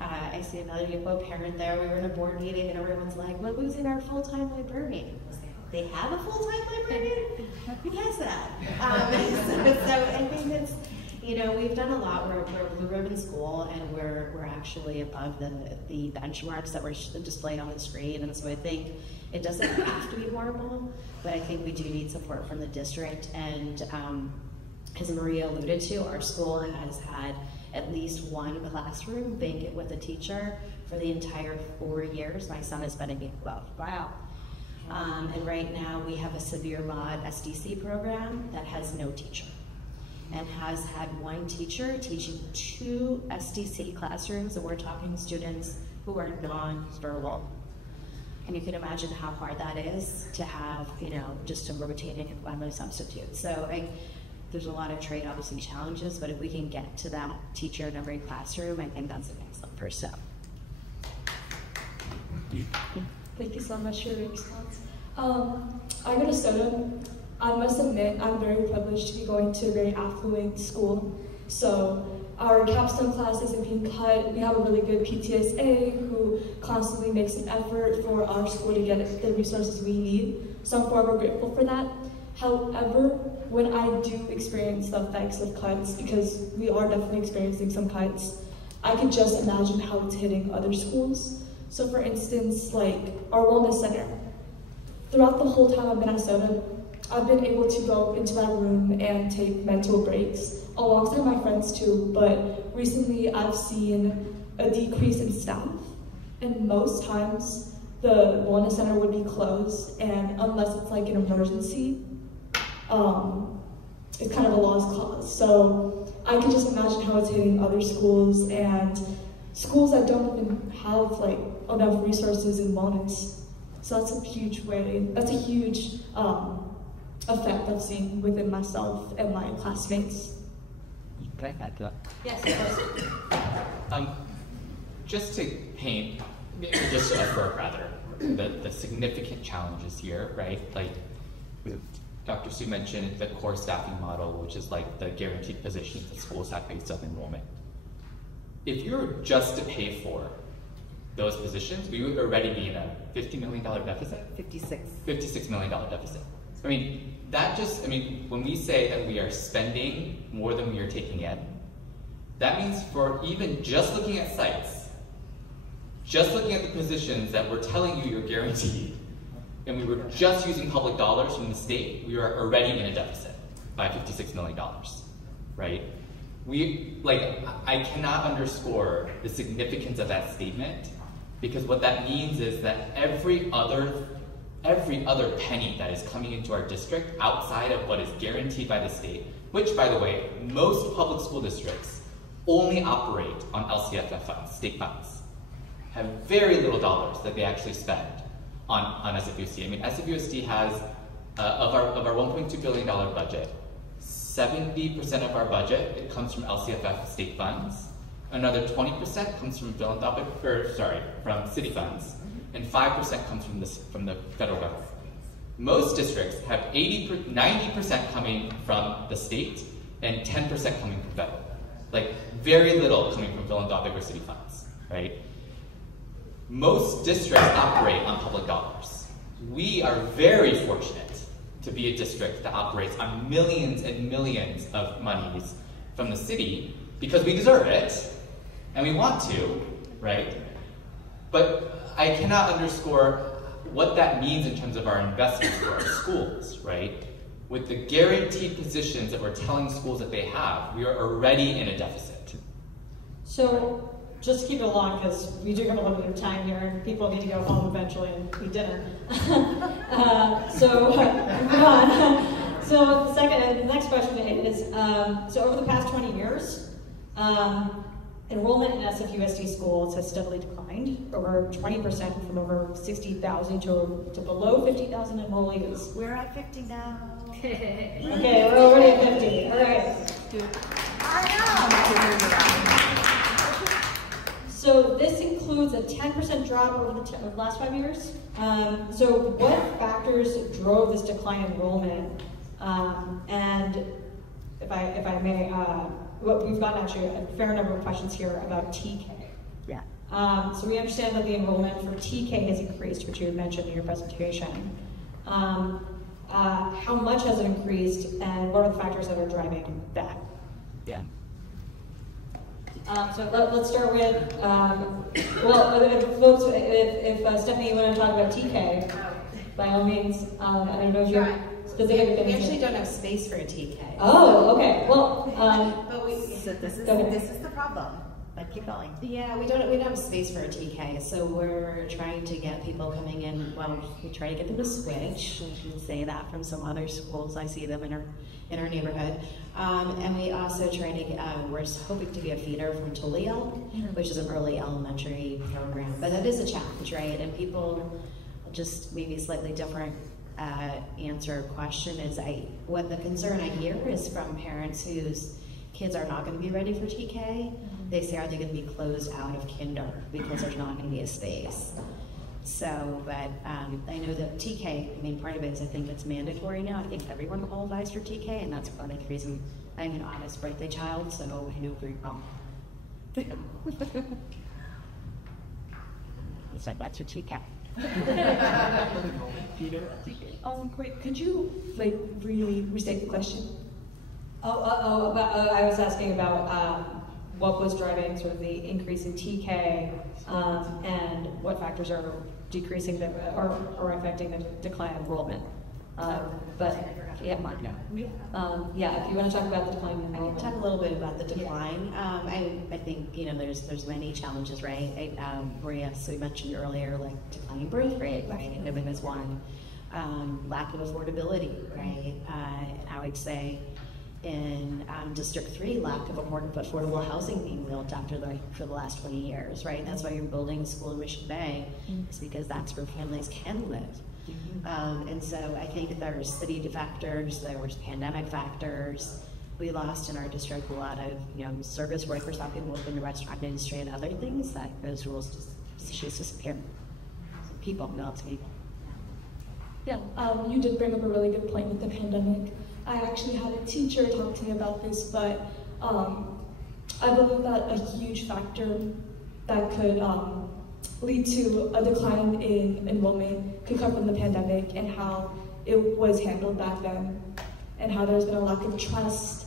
I see another Equitable parent there. We were in a board meeting and everyone's like, we're losing our full-time librarian. They have a full-time librarian? Who has that? So I think it's, you know, we've done a lot. We're a ribbon school, and we're actually above the benchmarks that were displayed on the screen. And so I think it doesn't have to be horrible, but I think we do need support from the district. And as Maria alluded to, our school has had at least one classroom vacant with a teacher for the entire 4 years. My son has been in Equitable. Wow. And right now we have a severe mod SDC program that has no teacher, and has had one teacher teaching 2 SDC classrooms, and we're talking students who are non-verbal. And you can imagine how hard that is to have, you know, just a rotating and finally substitute. So there's a lot of trade-offs and challenges, but if we can get to that teacher in every classroom, I think that's an excellent first step. Thank you so much for your response. I go to Stoughton. I must admit, I'm very privileged to be going to a very affluent school. So our capstone class isn't being cut. We have a really good PTSA who constantly makes an effort for our school to get the resources we need. So I'm forever grateful for that. However, when I do experience the effects of cuts, because we are definitely experiencing some cuts, I could just imagine how it's hitting other schools. So for instance, like our wellness center. Throughout the whole time I've been at SOTA, I've been able to go into my room and take mental breaks, alongside my friends too, but recently I've seen a decrease in staff, and most times the wellness center would be closed, and unless it's like an emergency, it's kind of a lost cause. So I can just imagine how it's hitting other schools, and schools that don't even have like enough resources in wellness. So that's a huge effect I've seen within myself and my classmates. Can I add to that? Yes, of course. Just to paint, just for rather, the significant challenges here, right? Like, Dr. Sue mentioned the core staffing model, which is like the guaranteed positions that schools have based on enrollment. If you were just to pay for those positions, we would already be in a $50 million deficit? $56 million deficit. I mean, when we say that we are spending more than we are taking in, that means for even just looking at sites, just looking at the positions that we're telling you you're guaranteed, and we were just using public dollars from the state, we are already in a deficit by $56 million, right? I cannot underscore the significance of that statement, because what that means is that every other penny that is coming into our district outside of what is guaranteed by the state, which, by the way, most public school districts only operate on LCFF funds, state funds, have very little dollars that they actually spend on SFUSD. I mean, SFUSD has, of our $1.2 billion budget, 70% of our budget, it comes from LCFF state funds. Another 20% comes from from city funds, and 5% comes from the federal government. Most districts have 90% coming from the state and 10% coming from federal. Like, very little coming from philanthropic or city funds, right? Most districts operate on public dollars. We are very fortunate to be a district that operates on millions and millions of monies from the city because we deserve it, and we want to, right? But I cannot underscore what that means in terms of our investments for our schools, right? With the guaranteed positions that we're telling schools that they have, we are already in a deficit. So, just keep it along because we do have a little bit of time here and people need to go home eventually and eat dinner. So, move on. So, the next question is, so over the past 20 years, enrollment in SFUSD schools has steadily declined, over 20% from over 60,000 to below 50,000 enrollees. We're at 50 now. Okay, we're already at 50. All right. So this includes a 10% drop over the last 5 years. So what factors drove this decline in enrollment? And if I may, we've gotten actually a fair number of questions here about TK. Yeah. So we understand that the enrollment for TK has increased, which you had mentioned in your presentation. How much has it increased, and what are the factors that are driving that? Yeah. So let's start with, folks, if Stephanie, you want to talk about TK, by all means, I don't know if you're specific. We actually don't have space for a TK. Oh, okay. Well, so this is the problem. But keep going. Yeah, we don't have space for a TK, so we're trying to get people coming in. Well, we try to get them to switch. I should say that from some other schools. I see them in our neighborhood, and we also try to. We're hoping to be a feeder from Toledo, which is an early elementary program. But that is a challenge, right? And people just maybe slightly different answer question is what the concern I hear is from parents whose kids are not going to be ready for TK. They say, are they going to be closed out of kinder because there's not going to be a space? So, but I know that TK, I mean, part of it is I think it's mandatory now. I think everyone qualifies for TK, and that's one of the reasons I'm an honest birthday child, so I know very well. It's like, what's your TK? Wait, could you like really restate the question? I was asking about what was driving sort of the increase in TK and what factors are decreasing that or affecting the decline in enrollment. But yeah, if you want to talk about the decline in enrollment. I can talk a little bit about the decline. I think there's many challenges, right? Maria, so we mentioned earlier, like declining birth rate, right? I think that's one. Lack of affordability, right? I would say in District 3, lack of affordable housing being built for the last 20 years, right? That's why you're building a school in Mission Bay, is because that's where families can live. And so I think there's city factors, there was pandemic factors. We lost in our district a lot of service workers, a lot of people work in the restaurant industry and other things that those rules just disappear. People, not people. Yeah, you did bring up a really good point with the pandemic. I actually had a teacher talk to me about this, but I believe that a huge factor that could lead to a decline in enrollment could come from the pandemic and how it was handled back then, and how there's been a lack of trust.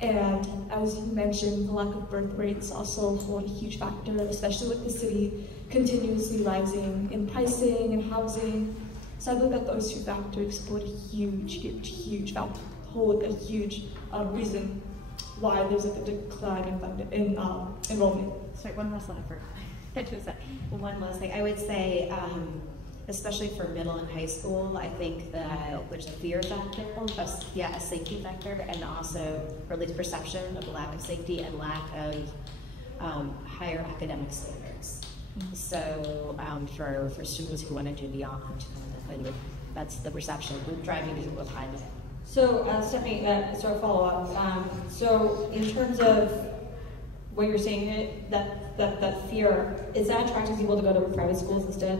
And as you mentioned, the lack of birth rates also hold a huge factor, especially with the city continuously rising in pricing and housing. So I believe that those two factors hold a huge reason why there's a decline in enrollment. Sorry, one last thing. One last thing. I would say, especially for middle and high school, I think that there's a fear factor, a safety factor, and also, or at least perception of lack of safety and lack of higher academic standards. So for students who want to do beyond, that's the perception. We're driving people behind it. So Stephanie, sort of follow up. So in terms of what you're saying, that fear, is that attracting people to go to private schools instead?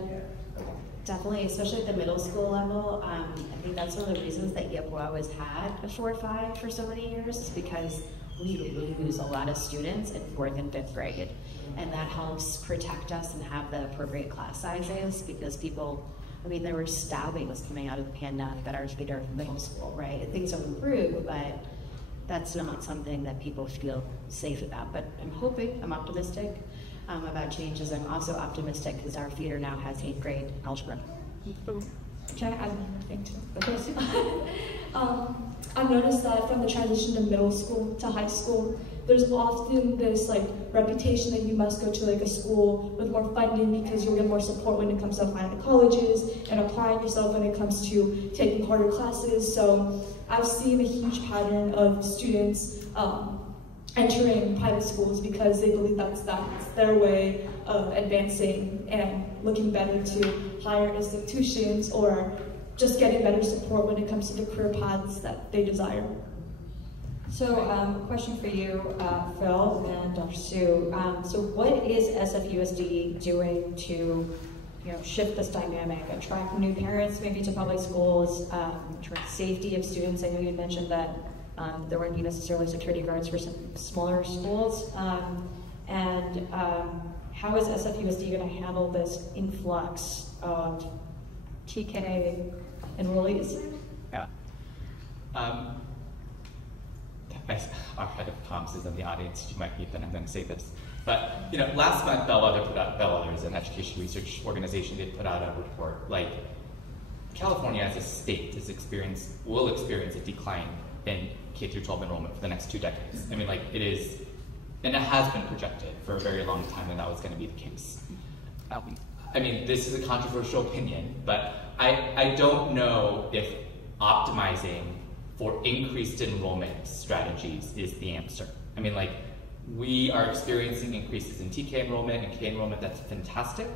Definitely, especially at the middle school level. I think that's one of the reasons that YPWA always had a 4-5 for so many years, is because we lose a lot of students in 4th and 5th grade. And that helps protect us and have the appropriate class sizes, because people, there were stabbings coming out of the pandemic at our middle school, right? Things have improved, but that's not something that people feel safe about. But I'm optimistic about changes. I'm also optimistic because our feeder now has 8th grade algebra. Can I add another thing to it? I've noticed that from the transition to middle school to high school, there's often this reputation that you must go to a school with more funding because you'll get more support when it comes to applying to colleges and applying yourself when it comes to taking harder classes. So I've seen a huge pattern of students entering private schools because they believe that's their way of advancing and looking better to higher institutions, or just getting better support when it comes to the career paths that they desire. So, question for you, Phil and Dr. Sue. So, what is SFUSD doing to, shift this dynamic, attract new parents maybe to public schools, attract safety of students? I know you mentioned that there wouldn't be necessarily security guards for some smaller schools, and how is SFUSD going to handle this influx of TK enrollees? Yeah. Our head of comms is in the audience. You might meet them. I'm going to say this. But last month, Bellwether is an education research organization. They put out a report. California as a state will experience a decline in K-12 enrollment for the next 2 decades. It is, and it has been projected for a very long time that was going to be the case. This is a controversial opinion, but I don't know if optimizing for increased enrollment strategies is the answer. We are experiencing increases in TK enrollment and K enrollment. That's fantastic.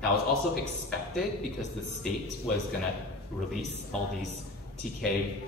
That was also expected because the state was going to release all these TK,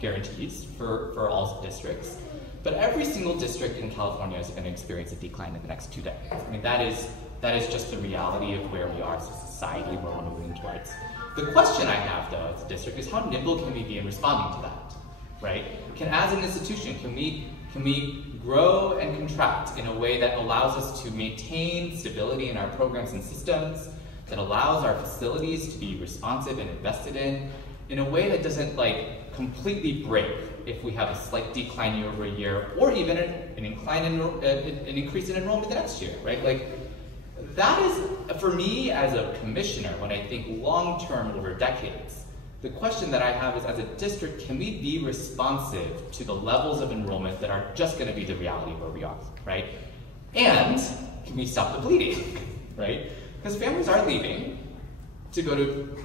guarantees for all districts. But every single district in California is going to experience a decline in the next 2 decades. That is just the reality of where we are as a society, where we're moving towards. The question I have, though, as a district is how nimble can we be in responding to that, right? As an institution, can we grow and contract in a way that allows us to maintain stability in our programs and systems, that allows our facilities to be responsive and invested in a way that doesn't like completely break if we have a slight decline year over year, or even an increase in enrollment the next year, right? Like, that is, for me as a commissioner, when I think long-term over decades, the question that I have is, as a district, can we be responsive to the levels of enrollment that are just gonna be the reality where we are, right? And can we stop the bleeding, right? Because families are leaving to go to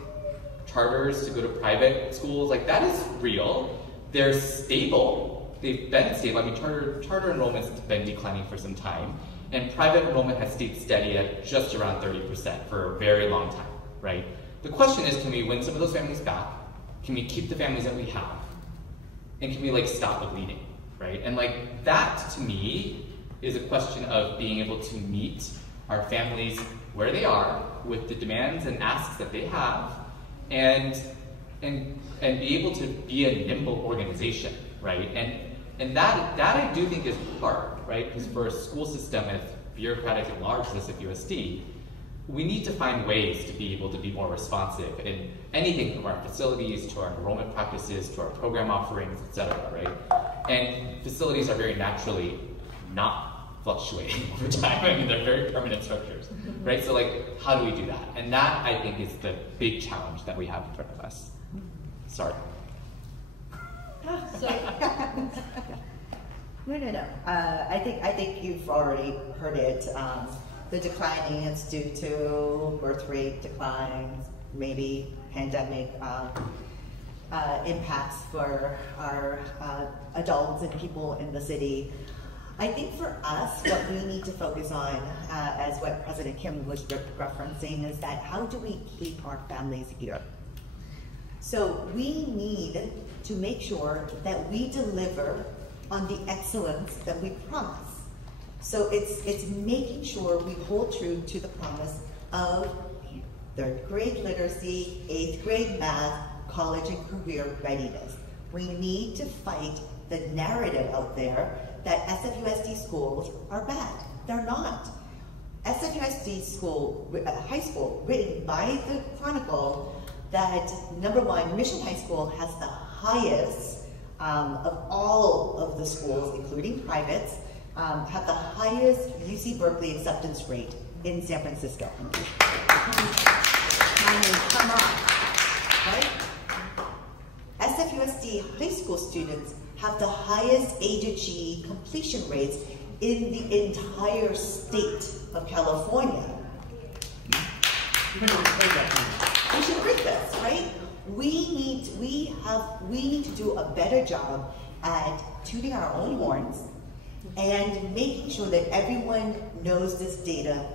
charters, to go to private schools, like that is real. They're stable. They've been stable. I mean, charter enrollment's been declining for some time, and private enrollment has stayed steady at just around 30% for a very long time, right? The question is, can we win some of those families back? Can we keep the families that we have? And can we like stop the bleeding, right? And like that to me is a question of being able to meet our families where they are with the demands and asks that they have, and be able to be a nimble organization, right? And that I do think is hard, right? Because for a school system as bureaucratic and large as SFUSD, we need to find ways to be able to be more responsive in anything from our facilities to our enrollment practices to our program offerings, et cetera, right? And facilities are very naturally not fluctuating over time. I mean, they're very permanent structures, right? So like, how do we do that? And that, I think, is the big challenge that we have in front of us. Sorry. No. I think you've already heard it. The declining is due to birth rate declines, maybe pandemic impacts for our adults and people in the city. I think for us, what we need to focus on, as what President Kim was referencing, is that how do we keep our families here? So we need to make sure that we deliver on the excellence that we promise. So it's making sure we hold true to the promise of 3rd grade literacy, 8th grade math, college and career readiness. We need to fight the narrative out there that SFUSD schools are bad. They're not. SFUSD high school, written by the Chronicle, that number one, Mission High School has the highest of all of the schools, including privates, have the highest UC Berkeley acceptance rate in San Francisco. Come on, right? SFUSD high school students have the highest AGE completion rates in the entire state of California. We should read this, right? We need to do a better job at tooting our own horns and making sure that everyone knows this data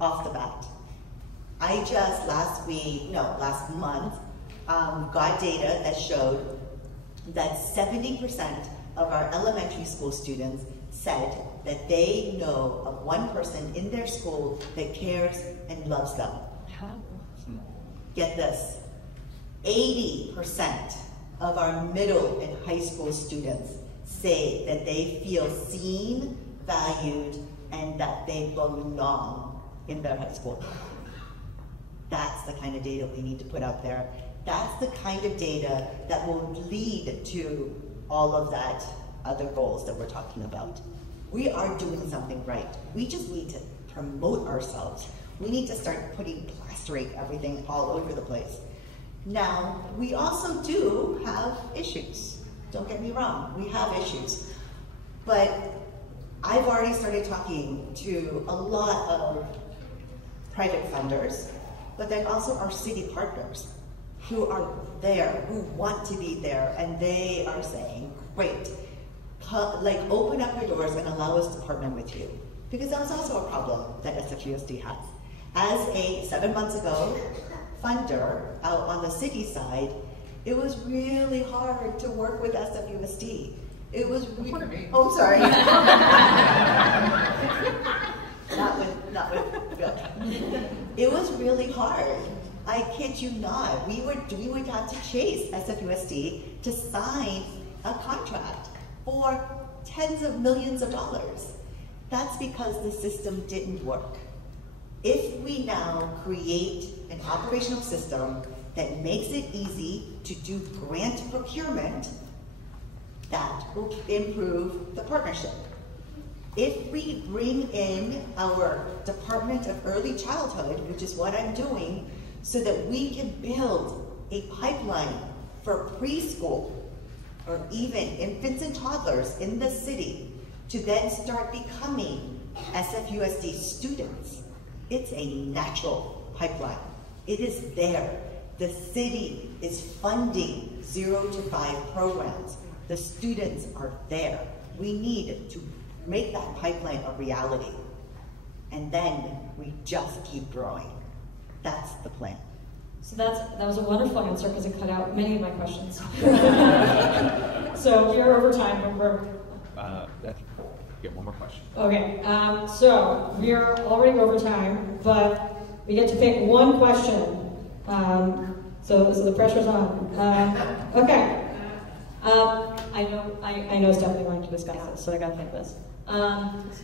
off the bat. I just last month, got data that showed that 70% of our elementary school students said that they know of one person in their school that cares and loves them. Get this, 80% of our middle and high school students say that they feel seen, valued, and that they belong in their high school. That's the kind of data we need to put out there. That's the kind of data that will lead to all of that other goals that we're talking about. We are doing something right. We just need to promote ourselves. We need to start plastering everything all over the place. Now, we also do have issues. Don't get me wrong, we have issues. But I've already started talking to a lot of private funders, but then also our city partners who are there, who want to be there, and they are saying, great, like open up your doors and allow us to partner with you. Because that was also a problem that SFUSD has. As a 7 months ago funder out on the city side, it was really hard to work with SFUSD. It was really, oh, sorry. not with Phil. It was really hard. I kid you not. We would have to chase SFUSD to sign a contract for tens of millions of dollars. That's because the system didn't work. If we now create an operational system that makes it easy to do grant procurement, that will improve the partnership. If we bring in our Department of Early Childhood, which is what I'm doing, so that we can build a pipeline for preschool or even infants and toddlers in the city to then start becoming SFUSD students, it's a natural pipeline. It is there. The city is funding 0 to 5 programs. The students are there. We need to make that pipeline a reality. And then we just keep growing. That's the plan. So that was a wonderful answer because it cut out many of my questions. So you're over time, remember? Get one more question. Okay, so we're already over time, but we get to pick one question. So the pressure's on. Okay. I know Stephanie wanted to discuss this, so I gotta think this.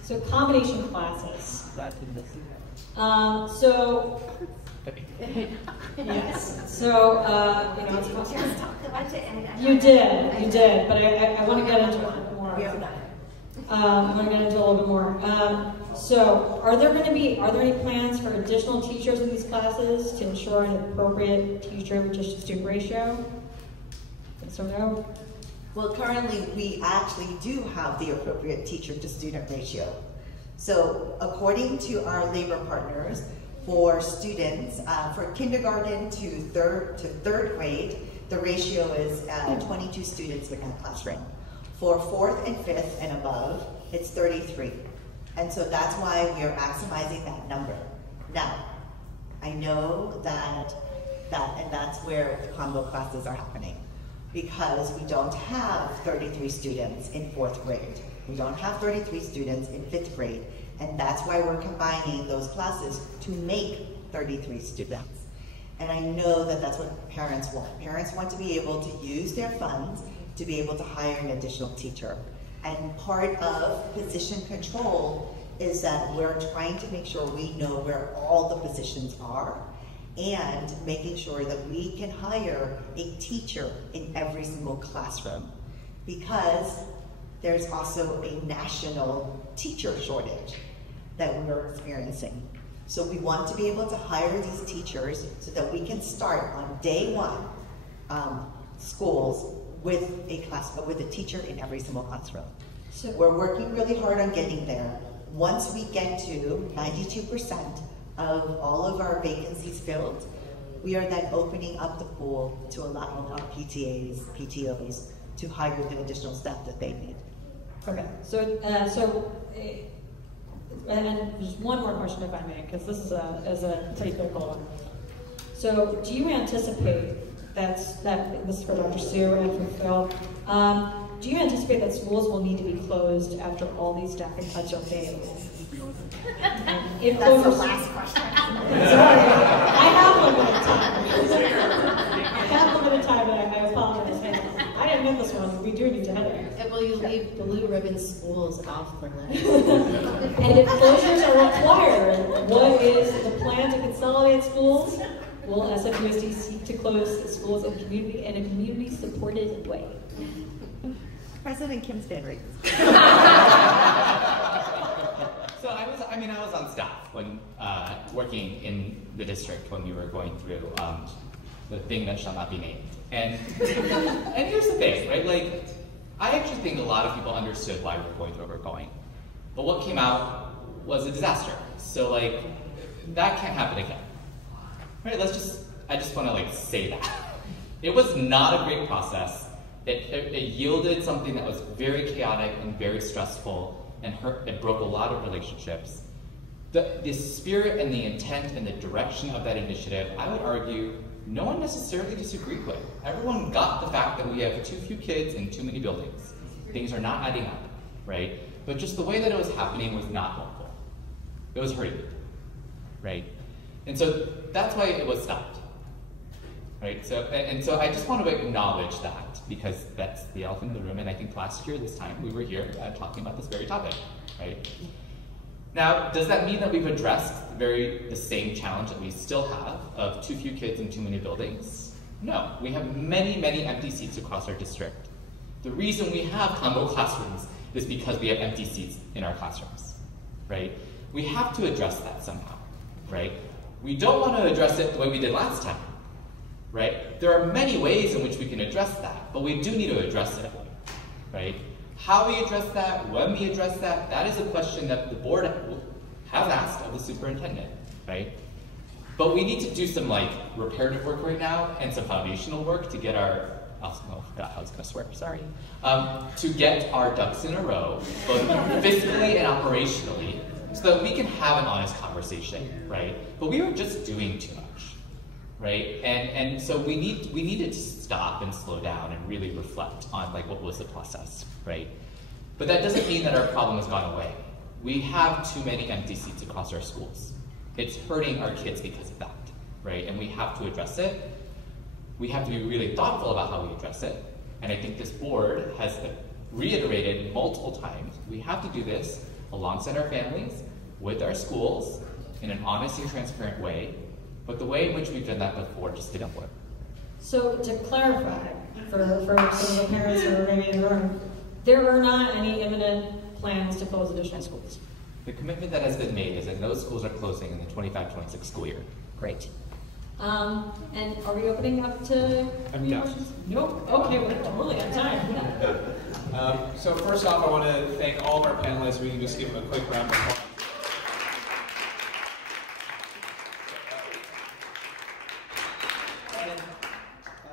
So combination classes. Yes. So it's you did, but I want to get into it a bit more. I want to get into it a little bit more. So, are there any plans for additional teachers in these classes to ensure an appropriate teacher-to-student ratio? Yes or no? Well, currently we actually do have the appropriate teacher-to-student ratio. So, according to our labor partners, for students, for kindergarten to third grade, the ratio is 22 students in a classroom. For 4th and 5th and above, it's 33. And so that's why we are maximizing that number. Now, I know that's where the combo classes are happening, because we don't have 33 students in 4th grade. We don't have 33 students in 5th grade. And that's why we're combining those classes to make 33 students. And I know that that's what parents want. Parents want to be able to use their funds to be able to hire an additional teacher. And part of position control is that we're trying to make sure we know where all the positions are and making sure that we can hire a teacher in every single classroom, because there's also a national teacher shortage that we're experiencing. So we want to be able to hire these teachers so that we can start on day one schools with a teacher in every single classroom. So we're working really hard on getting there. Once we get to 92% of all of our vacancies filled, we are then opening up the pool to allowing our PTAs, PTOs to hire the additional staff that they need. Okay, and just one more question, if I may, because this is a pretty critical one. So, do you anticipate this is for Dr. Sue and for Phil? Do you anticipate that schools will need to be closed after all these staffing cuts are made? That's the last question. Sorry, I have limited time. And I apologize. I didn't know this one. We do need to head there. Will you leave blue ribbon schools off the list? And if closures are required, what is the plan to consolidate schools? Will SFUSD seek to close schools in a community-supported way? President Kim's hand raised. So I was on staff when working in the district when we were going through the thing that shall not be named. And here's the thing, right? Like, I actually think a lot of people understood why we're going through what we're going. But what came out was a disaster. So like, that can't happen again. Right? I just want to say that. It was not a great process. It yielded something that was very chaotic and very stressful, and it broke a lot of relationships. The spirit and the intent and the direction of that initiative, I would argue, no one necessarily disagreed with. Everyone got the fact that we have too few kids in too many buildings. Things are not adding up, right? But just the way that it was happening was not helpful. It was hurting, right? And so that's why it was stopped, right? So I just want to acknowledge that, because that's the elephant in the room. And I think last year, this time, we were here talking about this very topic, right? Now, does that mean that we've addressed the same challenge that we still have of too few kids in too many buildings? No, we have many, many empty seats across our district. The reason we have combo classrooms is because we have empty seats in our classrooms, right? We have to address that somehow, right? We don't want to address it the way we did last time, right? There are many ways in which we can address that, but we do need to address it, right? How we address that, when we address that, that is a question that the board has asked of the superintendent, right? But we need to do some like reparative work right now and some foundational work to get our, oh, I forgot how I was gonna swear, sorry. To get our ducks in a row, both fiscally and operationally, so that we can have an honest conversation, right? But we are just doing too much, right? And so we needed to stop and slow down and really reflect on like what was the process, right? But that doesn't mean that our problem has gone away. We have too many empty seats across our schools. It's hurting our kids because of that, right? And we have to address it. We have to be really thoughtful about how we address it. And I think this board has reiterated multiple times, we have to do this alongside our families, with our schools, in an honest and transparent way. But the way in which we've done that before just didn't work. So to clarify, for some of the parents who are maybe in the room, there are not any imminent plans to close additional schools. The commitment that has been made is that those schools are closing in the 25-26 school year. Great. And are we opening up to any questions? Nope. Okay, we're totally on time. So first off, I want to thank all of our panelists. We can just give them a quick round of applause.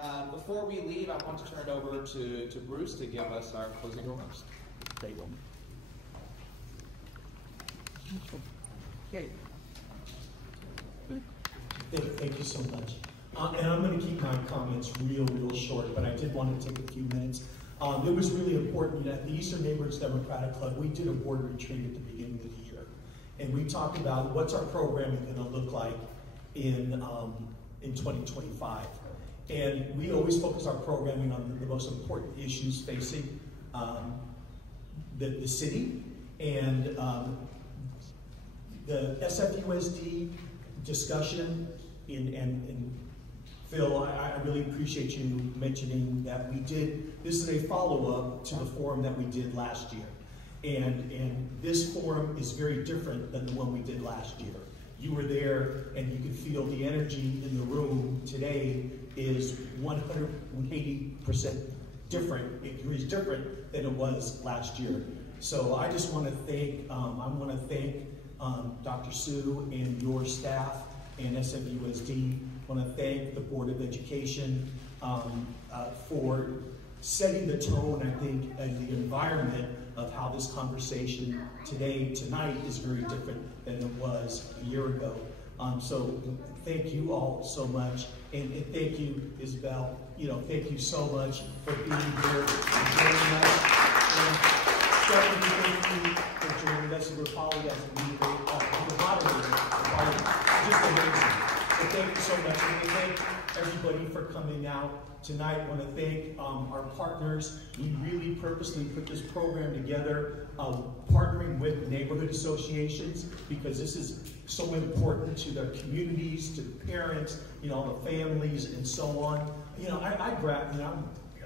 And before we leave, I want to turn it over to Bruce to give us our closing remarks. Thank you so much. And I'm going to keep my comments real short, but I did want to take a few minutes. It was really important that the Eastern Neighborhoods Democratic Club, we did a board retreat at the beginning of the year. And we talked about what's our programming going to look like in 2025. And we always focus our programming on the most important issues facing the city. And the SFUSD discussion, and Phil, I really appreciate you mentioning that we did, this is a follow-up to the forum that we did last year. And this forum is very different than the one we did last year. You were there and you could feel the energy in the room today is 180% different. It is different than it was last year. So I just want to thank, Dr. Sue and your staff and SFUSD. I want to thank the Board of Education for setting the tone, I think, and the environment of how this conversation tonight is very different than it was a year ago. So thank you all so much, and thank you, Isabel. Thank you so much for being here and joining us. And thank you for joining us. We're following as the moderator. Just amazing. So thank you so much, and thank everybody for coming out tonight. I want to thank our partners. We really purposely put this program together, partnering with neighborhood associations, because this is so important to their communities, to the parents, the families, and so on.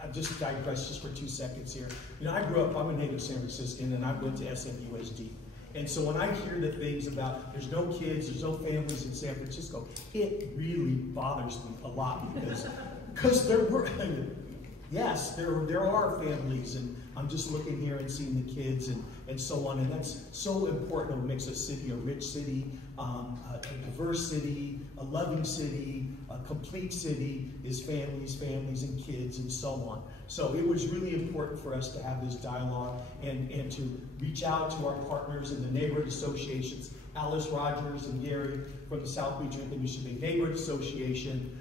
I just digress just for 2 seconds here. I grew up, I'm a native San Franciscan, and I went to SFUSD. And so when I hear the things about there's no kids, there's no families in San Francisco, it really bothers me a lot, because there are families, and I'm just looking here and seeing the kids and so on, and that's so important. What makes a city a rich city, a diverse city, a loving city, a complete city is families, and kids, and so on. So it was really important for us to have this dialogue and to reach out to our partners in the neighborhood associations, Alice Rogers and Gary from the South Beach Mission Bay Neighborhood Association,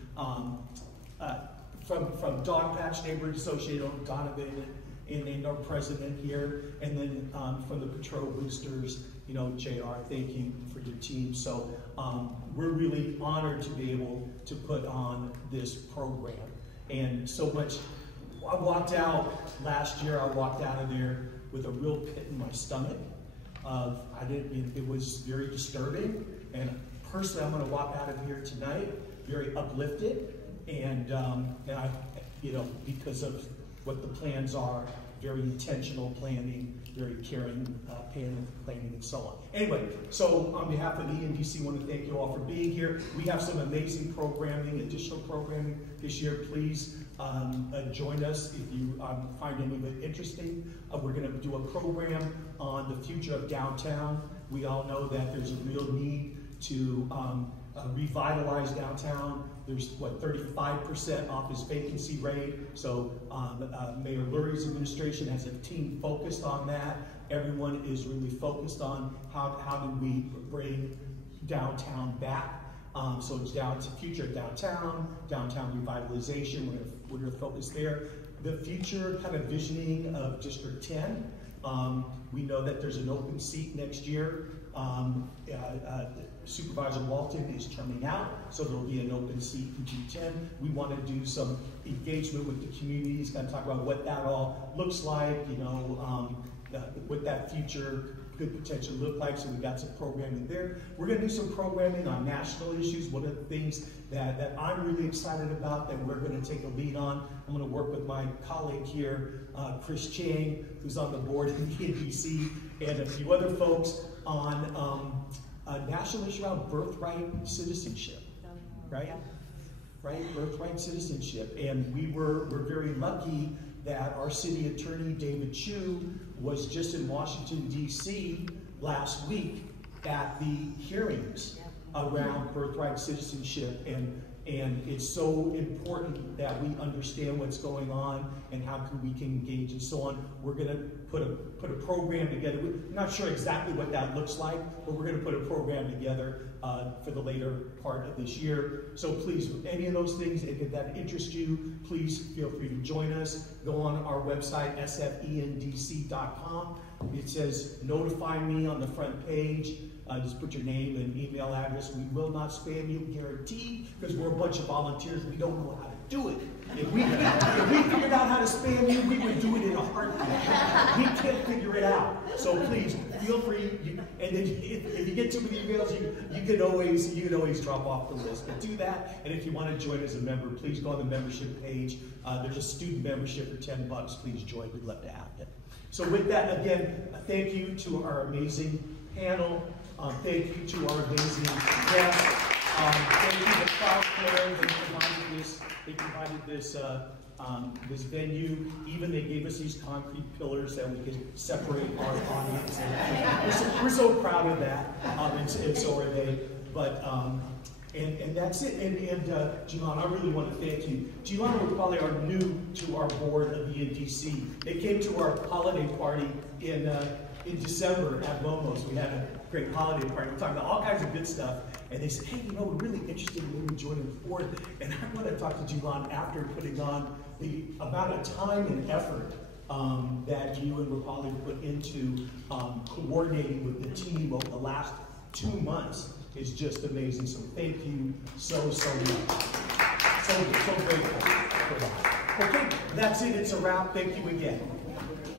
from Dog Patch Neighborhood Association, Donovan and our president here, and then from the Patrol Boosters, JR, thank you for your team. So we're really honored to be able to put on this program. And so much, I walked out last year, I walked out of there with a real pit in my stomach, it was very disturbing, and personally I'm going to walk out of here tonight very uplifted, and I, because of what the plans are, very intentional planning, very caring planning, and so on. Anyway, so on behalf of the ENDC, I want to thank you all for being here. We have some amazing programming, additional programming this year. Please join us if you find any of it interesting. We're going to do a program on the future of downtown. We all know that there's a real need to revitalize downtown. There's, 35% office vacancy rate. So Mayor Lurie's administration has a team focused on that. Everyone is really focused on how do we bring downtown back. So it's down to future downtown revitalization. We're going to focus there. The future kind of visioning of District 10. We know that there's an open seat next year. Supervisor Walton is terming out, so there'll be an open seat in D10. We want to do some engagement with the communities, kind of talk about what that all looks like, what that future could potentially look like, so we got some programming there. We're going to do some programming on national issues. One of the things that I'm really excited about that we're going to take a lead on, I'm going to work with my colleague here, Chris Chang, who's on the board in the ENDC, and a few other folks on a national issue around birthright citizenship, right? Right, birthright citizenship. And we're very lucky that our city attorney, David Chu, was just in Washington, D.C. last week at the hearings around birthright citizenship. And it's so important that we understand what's going on and how we can engage and so on. We're going to put a program together. We're not sure exactly what that looks like, but we're going to put a program together for the later part of this year. So please, if any of those things, if that interests you, please feel free to join us. Go on our website, sfendc.com. It says notify me on the front page. Just put your name and email address. We will not spam you, guaranteed, because we're a bunch of volunteers. We don't know how to do it. If we figured out how to spam you, we would do it in a heartbeat. We can't figure it out. So please, feel free. And if you get too many emails, you can always drop off the list. But do that. And if you want to join as a member, please go on the membership page. There's a student membership for $10. Please join. We'd love to have it. So with that, again, thank you to our amazing panel. Thank you to our amazing guests. Thank you to Cloudflare. They provided this venue. Even they gave us these concrete pillars that we could separate our audience. And we're so proud of that, and so are they. But and that's it. And Jilan, I really want to thank you. Jilan and Rupali are new to our board of the ENDC. They came to our holiday party in December at Momos. We had a great holiday party. We talked about all kinds of good stuff. And they said, hey, we're really interested in maybe joining the board. And I want to talk to Jilan after putting on the amount of time and effort that you and Rupali put into coordinating with the team over the last 2 months is just amazing. So thank you so much. So grateful for that. Okay, that's it. It's a wrap. Thank you again.